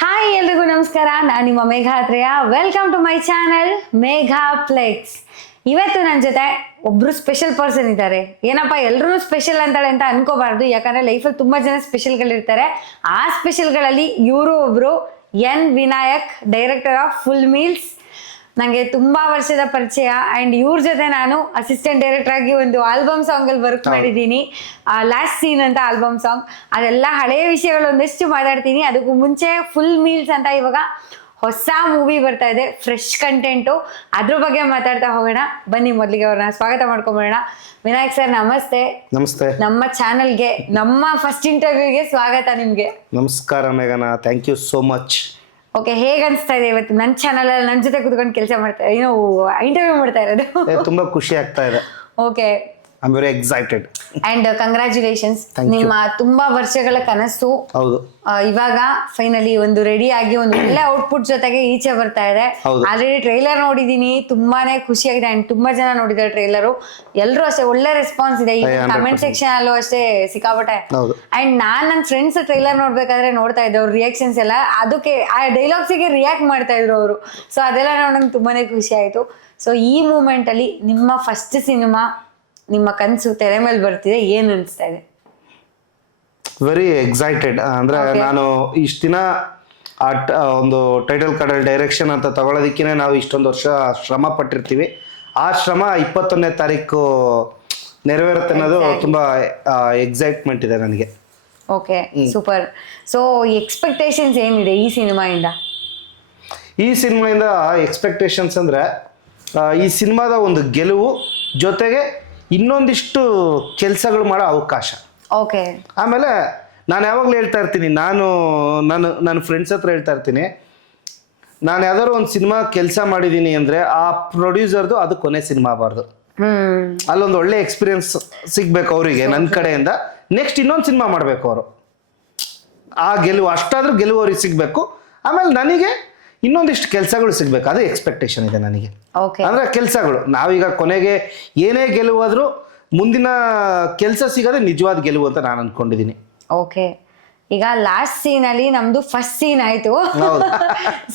Hi ಎಲ್ರಿಗೂ ನಮಸ್ಕಾರ. ನಾನು ನಿಮ್ಮ Meghatreya. Welcome to my channel Megha plex. ಇವತ್ತು ನನ್ನ ಜೊತೆ ಒಬ್ರು ಸ್ಪೆಷಲ್ ಪರ್ಸನ್ ಇದ್ದಾರೆ. ಏನಪ್ಪ ಎಲ್ಲರೂ ಸ್ಪೆಷಲ್ ಅಂತಾಳೆ ಅಂತ ಅನ್ಕೋಬಾರ್ದು, ಯಾಕಂದ್ರೆ ಲೈಫಲ್ಲಿ ತುಂಬಾ ಜನ ಸ್ಪೆಷಲ್ಗಳಿರ್ತಾರೆ. ಆ ಸ್ಪೆಷಲ್ಗಳಲ್ಲಿ ಇವರು ಒಬ್ರು N Vinayak, director of full meals. ನನಗೆ ತುಂಬಾ ವರ್ಷದ ಪರಿಚಯ ಅಂಡ್ ಇವ್ರ ಜೊತೆ ನಾನು ಅಸಿಸ್ಟೆಂಟ್ ಡೈರೆಕ್ಟರ್ ಆಗಿ ಒಂದು ಆಲ್ಬಮ್ ಸಾಂಗ್ ಅಲ್ಲಿ ವರ್ಕ್ ಮಾಡಿದ್ದೀನಿ. ಲಾಸ್ಟ್ ಸೀನ್ ಅಂತ ಆಲ್ಬಮ್ ಸಾಂಗ್, ಅದೆಲ್ಲ ಹಳೆಯ ವಿಷಯಗಳು ಒಂದಷ್ಟು ಮಾತಾಡ್ತೀನಿ. ಅದಕ್ಕೂ ಮುಂಚೆ ಫುಲ್ ಮೀಲ್ಸ್ ಅಂತ ಇವಾಗ ಹೊಸ ಮೂವಿ ಬರ್ತಾ ಇದೆ, ಫ್ರೆಶ್ ಕಂಟೆಂಟು, ಅದ್ರ ಬಗ್ಗೆ ಮಾತಾಡ್ತಾ ಹೋಗೋಣ. ಬನ್ನಿ ಮೊದಲಿಗೆ ಅವ್ರನ್ನ ಸ್ವಾಗತ ಮಾಡ್ಕೊಂಬೋಣ. ವಿನಾಯಕ್ ಸರ್ ನಮಸ್ತೆ. ನಮಸ್ತೆ. ನಮ್ಮ ಚಾನಲ್ಗೆ, ನಮ್ಮ ಫಸ್ಟ್ ಇಂಟರ್ವ್ಯೂಗೆ ಸ್ವಾಗತ ನಿಮ್ಗೆ. ನಮಸ್ಕಾರ ಮೇಘನಾ, thank you so much. Okay, ಹೇಗ್ ಅನ್ಸ್ತಾ ಇದೆ ಇವತ್ತು ನನ್ನ ಚಾನಲ್ ಅಲ್ಲಿ ನನ್ನ ಜೊತೆ ಕುತ್ಕೊಂಡು ಕೆಲಸ ಮಾಡ್ತಾ ಇಂಟರ್ವ್ಯೂ ಮಾಡ್ತಾ ಇರೋದು? ತುಂಬಾ ಖುಷಿ ಆಗ್ತಾ ಇದೆ. Okay, I am very excited and congratulations. ನಿಮ್ಮ ತುಂಬಾ ವರ್ಷಗಳ ಕನಸು ಹೌದು ಇವಾಗ ಫೈನಲಿ ಒಂದು ರೆಡಿ ಆಗಿ ಒಂದು ಒಳ್ಳೆ ಔಟ್ಪುಟ್ ಜೊತೆಗೆ ಈಚೆ ಬರ್ತಾ ಇದೆ. ಆಲ್ರೆಡಿ ಟ್ರೈಲರ್ ನೋಡಿದೀನಿ, ತುಂಬಾನೇ ಖುಷಿಯಾಗಿದೆ. ಅಂಡ್ ತುಂಬಾ ಜನ ನೋಡಿದ್ದಾರೆ ಟ್ರೈಲರು, ಎಲ್ಲರೂ ಅಷ್ಟೇ ಒಳ್ಳೆ ರೆಸ್ಪಾನ್ಸ್ ಇದೆ. ಈಗ ಕಮೆಂಟ್ ಸೆಕ್ಷನ್ ಅಲ್ಲೂ ಅಷ್ಟೇ ಸಿಕ್ಕಾಪಟ್ಟೆ. ಅಂಡ್ ನನ್ನ ಫ್ರೆಂಡ್ಸ್ ಟ್ರೈಲರ್ ನೋಡ್ಬೇಕಾದ್ರೆ ನೋಡ್ತಾ ಇದ್ದೆ, ಅವ್ರ ರಿಯಾಕ್ಷನ್ಸ್ ಎಲ್ಲ ಅದಕ್ಕೆ ಆ ಡೈಲಾಗ್ಸಿಗೆ ರಿಯಾಕ್ಟ್ ಮಾಡ್ತಾ ಇದ್ರು ಅವರು. ಸೊ ಅದೆಲ್ಲ ನೋಡೋಣ ತುಂಬಾನೇ ಖುಷಿ ಆಯ್ತು. ಸೊ ಈ ಮೂಮೆಂಟ್ ಅಲ್ಲಿ ನಿಮ್ಮ ಫಸ್ಟ್ ಸಿನಿಮಾ, ನಿಮ್ಮ ಕನಸು ತೆರೆ ಮೇಲೆ ಬರ್ತಿದೆ, ಏನ್ ಅನಿಸ್ತಾ ಇದೆ? Very excited. ಅಂದ್ರೆ ನಾನು ಇಷ್ಟ ದಿನ ಒಂದು ಟೈಟಲ್ ಕಾರ್ಡ್ ಡೈರೆಕ್ಷನ್ ಅಂತ ತಗೊಳ್ಳೋದಕ್ಕೆ ನಾವು ಇಷ್ಟೊಂದು ವರ್ಷ ಶ್ರಮ ಪಟ್ಟಿರ್ತೀವಿ. ಆ ಶ್ರಮ 21ನೇ ತಾರೀಕು ನೆರವೇರುತ್ತೆ ಅನ್ನೋದು ತುಂಬಾ ಎಕ್ಸೈಟ್ಮೆಂಟ್ ಇದೆ ನನಗೆ. Okay, super. ಸೊ ಎಕ್ಸ್ಪೆಕ್ಟೇಷನ್ಸ್ ಏನಿದೆ ಈ ಸಿನಿಮಾಯಿಂದ? ಈ ಸಿನಿಮಾಯಿಂದ ಎಕ್ಸ್ಪೆಕ್ಟೇಷನ್ಸ್ ಅಂದ್ರೆ ಈ ಸಿನಿಮಾದ ಒಂದು ಗೆಲುವು ಜೊತೆಗೆ ಇನ್ನೊಂದಿಷ್ಟು ಕೆಲಸಗಳು ಮಾಡೋ ಅವಕಾಶ. ಓಕೆ. ಆಮೇಲೆ ನಾನು ಯಾವಾಗಲೂ ಹೇಳ್ತಾ ಇರ್ತೀನಿ, ನನ್ನ ಫ್ರೆಂಡ್ಸ್ ಹತ್ರ ಹೇಳ್ತಾ ಇರ್ತೀನಿ, ನಾನು ಯಾವ್ದಾದ್ರು ಒಂದು ಸಿನಿಮಾ ಕೆಲಸ ಮಾಡಿದ್ದೀನಿ ಅಂದರೆ ಆ ಪ್ರೊಡ್ಯೂಸರ್ದು ಅದು ಕೊನೆ ಸಿನಿಮಾ ಆಗಬಾರ್ದು. ಅಲ್ಲೊಂದು ಒಳ್ಳೆ ಎಕ್ಸ್ಪೀರಿಯನ್ಸ್ ಸಿಗ್ಬೇಕು ಅವರಿಗೆ ನನ್ನ ಕಡೆಯಿಂದ. ನೆಕ್ಸ್ಟ್ ಇನ್ನೊಂದು ಸಿನಿಮಾ ಮಾಡಬೇಕು ಅವರು. ಆ ಗೆಲುವು ಅಷ್ಟಾದ್ರೂ ಗೆಲುವು ಅವ್ರಿಗೆ ಸಿಗಬೇಕು. ಆಮೇಲೆ ನನಗೆ ಇನ್ನೊಂದಿಷ್ಟು ಕೆಲಸಗಳು ಸಿಗ್ಬೇಕು, ಅದು ಎಕ್ಸ್ಪೆಕ್ಟೇಷನ್ ಇದೆ ನನಗೆ. ಅಂದ್ರೆ ಕೆಲಸಗಳು, ನಾವೀಗ ಕೊನೆಗೆ ಏನೇ ಗೆಲುವಾದ್ರೂ ಮುಂದಿನ ಕೆಲಸ ಸಿಗೋದೇ ನಿಜವಾದ ಗೆಲುವು ಅಂತ ನಾನು ಅನ್ಕೊಂಡಿದ್ದೀನಿ. ಓಕೆ, ಈಗ ಲಾಸ್ಟ್ ಸೀನ್ ಅಲ್ಲಿ ನಮ್ದು ಫಸ್ಟ್ ಸೀನ್ ಆಯ್ತು.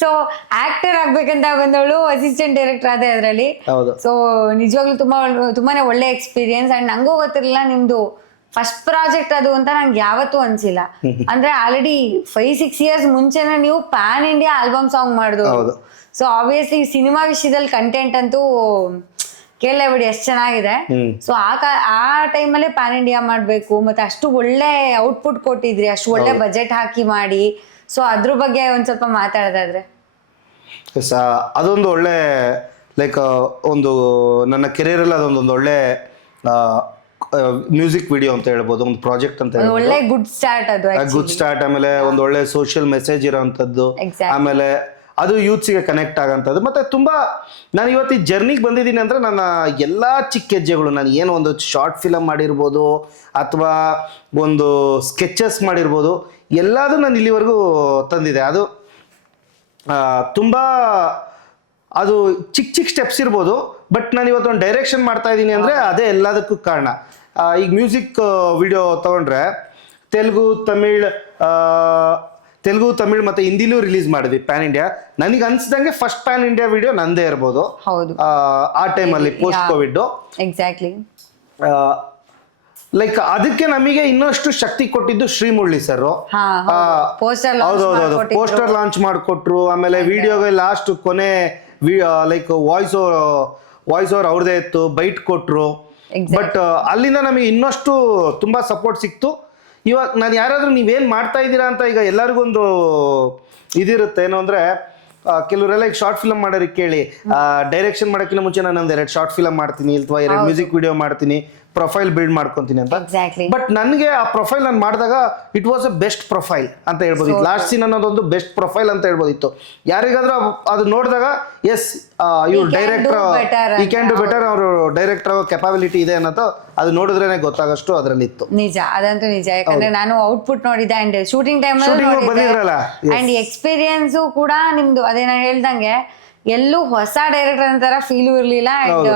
ಸೊ ಆಕ್ಟರ್ ಆಗ್ಬೇಕಂತ ಬಂದವಳು ಅಸಿಸ್ಟೆಂಟ್ ಡೈರೆಕ್ಟರ್ ಆದ ಅದರಲ್ಲಿ. ಸೊ ನಿಜವಾಗ್ಲೂ ತುಂಬಾನೇ ಒಳ್ಳೆ ಎಕ್ಸ್ಪೀರಿಯನ್ಸ್. ಅಂಡ್ ನಂಗೂ ಗೊತ್ತಿರಲಿಲ್ಲ ನಿಮ್ದು ಫಸ್ಟ್ ಪ್ರಾಜೆಕ್ಟ್ ಅದು ಅಂತ ನಂಗೆ ಯಾವತ್ತೂ ಅನ್ಸಿಲ್ಲ. ಅಂದ್ರೆ ಆಲ್ರೆಡಿ 5-6 years ಮುಂಚೆನೆ ನೀವು ಪ್ಯಾನ್ ಇಂಡಿಯಾ ಆಲ್ಬಮ್ ಸಾಂಗ್ ಮಾಡಿದ್ರು. ಸೊ ಆಬ್ವಿಯಸ್ಲಿ ಸಿನಿಮಾ ವಿಷಯದಲ್ಲಿ ಕಂಟೆಂಟ್ ಅಂತೂ ಕೇಳಲೇಬಿಡಿ, ಎಷ್ಟು ಚೆನ್ನಾಗಿದೆ. ಸೊ ಆ ಟೈಮಲ್ಲೇ ಪ್ಯಾನ್ ಇಂಡಿಯಾ ಮಾಡ್ಬೇಕು, ಮತ್ತೆ ಅಷ್ಟು ಒಳ್ಳೆ ಔಟ್ಪುಟ್ ಕೊಟ್ಟಿದ್ರಿ, ಅಷ್ಟು ಒಳ್ಳೆ ಬಜೆಟ್ ಹಾಕಿ ಮಾಡಿ. ಸೊ ಅದ್ರ ಬಗ್ಗೆ ಒಂದ್ ಸ್ವಲ್ಪ ಮಾತಾಡೋದಾದ್ರೆ? ಅದೊಂದು ಒಳ್ಳೆ ಲೈಕ್ ಒಂದು ನನ್ನ ಕೆರಿಯರಲ್ಲಿ ಅದೊಂದು ಒಳ್ಳೆ ಮ್ಯೂಸಿಕ್ ವಿಡಿಯೋ ಅಂತ ಹೇಳ್ಬೋದು, ಒಂದು ಪ್ರಾಜೆಕ್ಟ್ ಅಂತ ಹೇಳ್ಬೋದು. ಒಳ್ಳೆ ಗುಡ್ ಸ್ಟಾರ್ಟ್ ಅದು, ಗುಡ್ ಸ್ಟಾರ್ಟ್. ಆಮೇಲೆ ಒಂದು ಒಳ್ಳೆ ಸೋಷಿಯಲ್ ಮೆಸೇಜ್ ಇರೋಂಥದ್ದು. ಆಮೇಲೆ ಅದು ಯೂತ್ಸ್ಗೆ ಕನೆಕ್ಟ್ ಆಗೋಂಥದ್ದು. ಮತ್ತೆ ತುಂಬಾ ನಾನು ಇವತ್ತು ಈ ಜರ್ನಿಗೆ ಬಂದಿದ್ದೀನಿ ಅಂದ್ರೆ ನನ್ನ ಎಲ್ಲ ಚಿಕ್ಕ ಹೆಜ್ಜೆಗಳು, ನಾನು ಏನೋ ಒಂದು ಶಾರ್ಟ್ ಫಿಲಮ್ ಮಾಡಿರ್ಬೋದು ಅಥವಾ ಒಂದು ಸ್ಕೆಚಸ್ ಮಾಡಿರ್ಬೋದು, ಎಲ್ಲದೂ ನಾನು ಇಲ್ಲಿವರೆಗೂ ತಂದಿದೆ. ಅದು ತುಂಬಾ ಅದು ಚಿಕ್ಕ ಸ್ಟೆಪ್ಸ್ ಇರ್ಬೋದು, ಬಟ್ ನಾನು ಇವತ್ತು ಒಂದು ಡೈರೆಕ್ಷನ್ ಮಾಡ್ತಾ ಇದ್ದೀನಿ ಅಂದರೆ ಅದೇ ಎಲ್ಲದಕ್ಕೂ ಕಾರಣ. ಈಗ ಮ್ಯೂಸಿಕ್ ವಿಡಿಯೋ ತಗೊಂಡ್ರೆ ತೆಲುಗು, ತಮಿಳ್ ಮತ್ತೆ ಹಿಂದಿಲೂ ರಿಲೀಸ್ ಮಾಡಿದ್ವಿ ಪ್ಯಾನ್ ಇಂಡಿಯಾ. ನನಗೆ ಅನ್ಸ್ದಂಗೆ ಫಸ್ಟ್ ಪ್ಯಾನ್ ಇಂಡಿಯಾ ವಿಡಿಯೋ ನಂದೇ ಇರ್ಬೋದು ಆ ಟೈಮಲ್ಲಿ, ಪೋಸ್ಟ್ ಕೋವಿಡ್. ಎಕ್ಸಾಕ್ಟ್ಲಿ. ಲೈಕ್ ಅದಕ್ಕೆ ನಮಗೆ ಇನ್ನಷ್ಟು ಶಕ್ತಿ ಕೊಟ್ಟಿದ್ದು ಶ್ರೀಮುರಳಿ ಸರ್. ಹೌದೌದು, ಪೋಸ್ಟರ್ ಲಾಂಚ್ ಮಾಡಿಕೊಟ್ರು. ಆಮೇಲೆ ವಿಡಿಯೋಗೆ ಲಾಸ್ಟ್ ಕೊನೆ ಲೈಕ್ ವಾಯ್ಸ್ ಓವರ್ ಅವ್ರದೇ ಇತ್ತು, ಬೈಟ್ ಕೊಟ್ರು. ಬಟ್ ಅಲ್ಲಿಂದ ನಮಗೆ ಇನ್ನಷ್ಟು ತುಂಬಾ ಸಪೋರ್ಟ್ ಸಿಕ್ತು. ಇವಾಗ ನಾನು ಯಾರಾದ್ರೂ ನೀವೇನ್ ಮಾಡ್ತಾ ಇದ್ದೀರಾ ಅಂತ ಈಗ ಎಲ್ಲರಿಗೊಂದು ಇದಿರುತ್ತೆ, ಏನು ಅಂದ್ರೆ ಕೆಲವರೆಲ್ಲ ಈಗ ಶಾರ್ಟ್ ಫಿಲಮ್ ಮಾಡೋರಿಗೆ ಕೇಳಿ, ಡೈರೆಕ್ಷನ್ ಮಾಡೋಕ್ಕಿಂತ ಮುಂಚೆ ನಾನು ಒಂದು 2 ಶಾರ್ಟ್ ಫಿಲಮ್ ಮಾಡ್ತೀನಿ ಅಥವಾ 2 ಮ್ಯೂಸಿಕ್ ವಿಡಿಯೋ ಮಾಡ್ತೀನಿ, ಪ್ರೊಫೈಲ್ ಬಿಲ್ಡ್ ಮಾಡ್ಕೊಂತೀನಿ ಅಂತ. ಬಟ್ ನನಗೆ ಆ ಪ್ರೊಫೈಲ್ ನಾನು ಮಾಡಿದಾಗ it was a best profile ಅಂತ ಹೇಳ್ಬೋದು. ಲಾಸ್ಟ್ ಸೀನ್ ಅನ್ನೋದೊಂದು ಬೆಸ್ಟ್ ಪ್ರೊಫೈಲ್ ಅಂತ ಹೇಳ್ಬೋದಿತ್ತು. ಯಾರಿಗಾದ್ರೂ ಅದು ನೋಡಿದಾಗ ಎಸ್ ಇವ್ರು ಡೈರೆಕ್ಟರ್, ಈ ಕ್ಯಾನ್ ಡು ಬೆಟರ್, ಅವರು ಡೈರೆಕ್ಟರ್ ಆಗೋ ಕೆಪಾಬಿಲಿಟಿ ಇದೆ ಅನ್ನೋದು ಅದು ನೋಡಿದ್ರೇನೆ ಗೊತ್ತಾಗಷ್ಟು ಅದರಲ್ಲಿ ಇತ್ತು. ನಿಜ, ಅದಂತೂ ನಿಜ. ಯಾಕಂದ್ರೆ ನಾನು ಔಟ್ಪುಟ್ ನೋಡಿದ್ದೆ ಅಂಡ್ ಶೂಟಿಂಗ್ ಟೈಮ್ ಬಂದಿದ್ರಲ್ಲ, ಅಂಡ್ ಎಕ್ಸ್ಪೀರಿಯನ್ಸ್ ಕೂಡ ನಿಮ್ದು. ಅದೇ ನಾನು ಹೇಳ್ದಂಗೆ ಎಲ್ಲೂ ಹೊಸ ಡೈರೆಕ್ಟರ್ ಅಂತಾರ ಫೀಲ್ ಇರ್ಲಿಲ್ಲ. ಅಂಡ್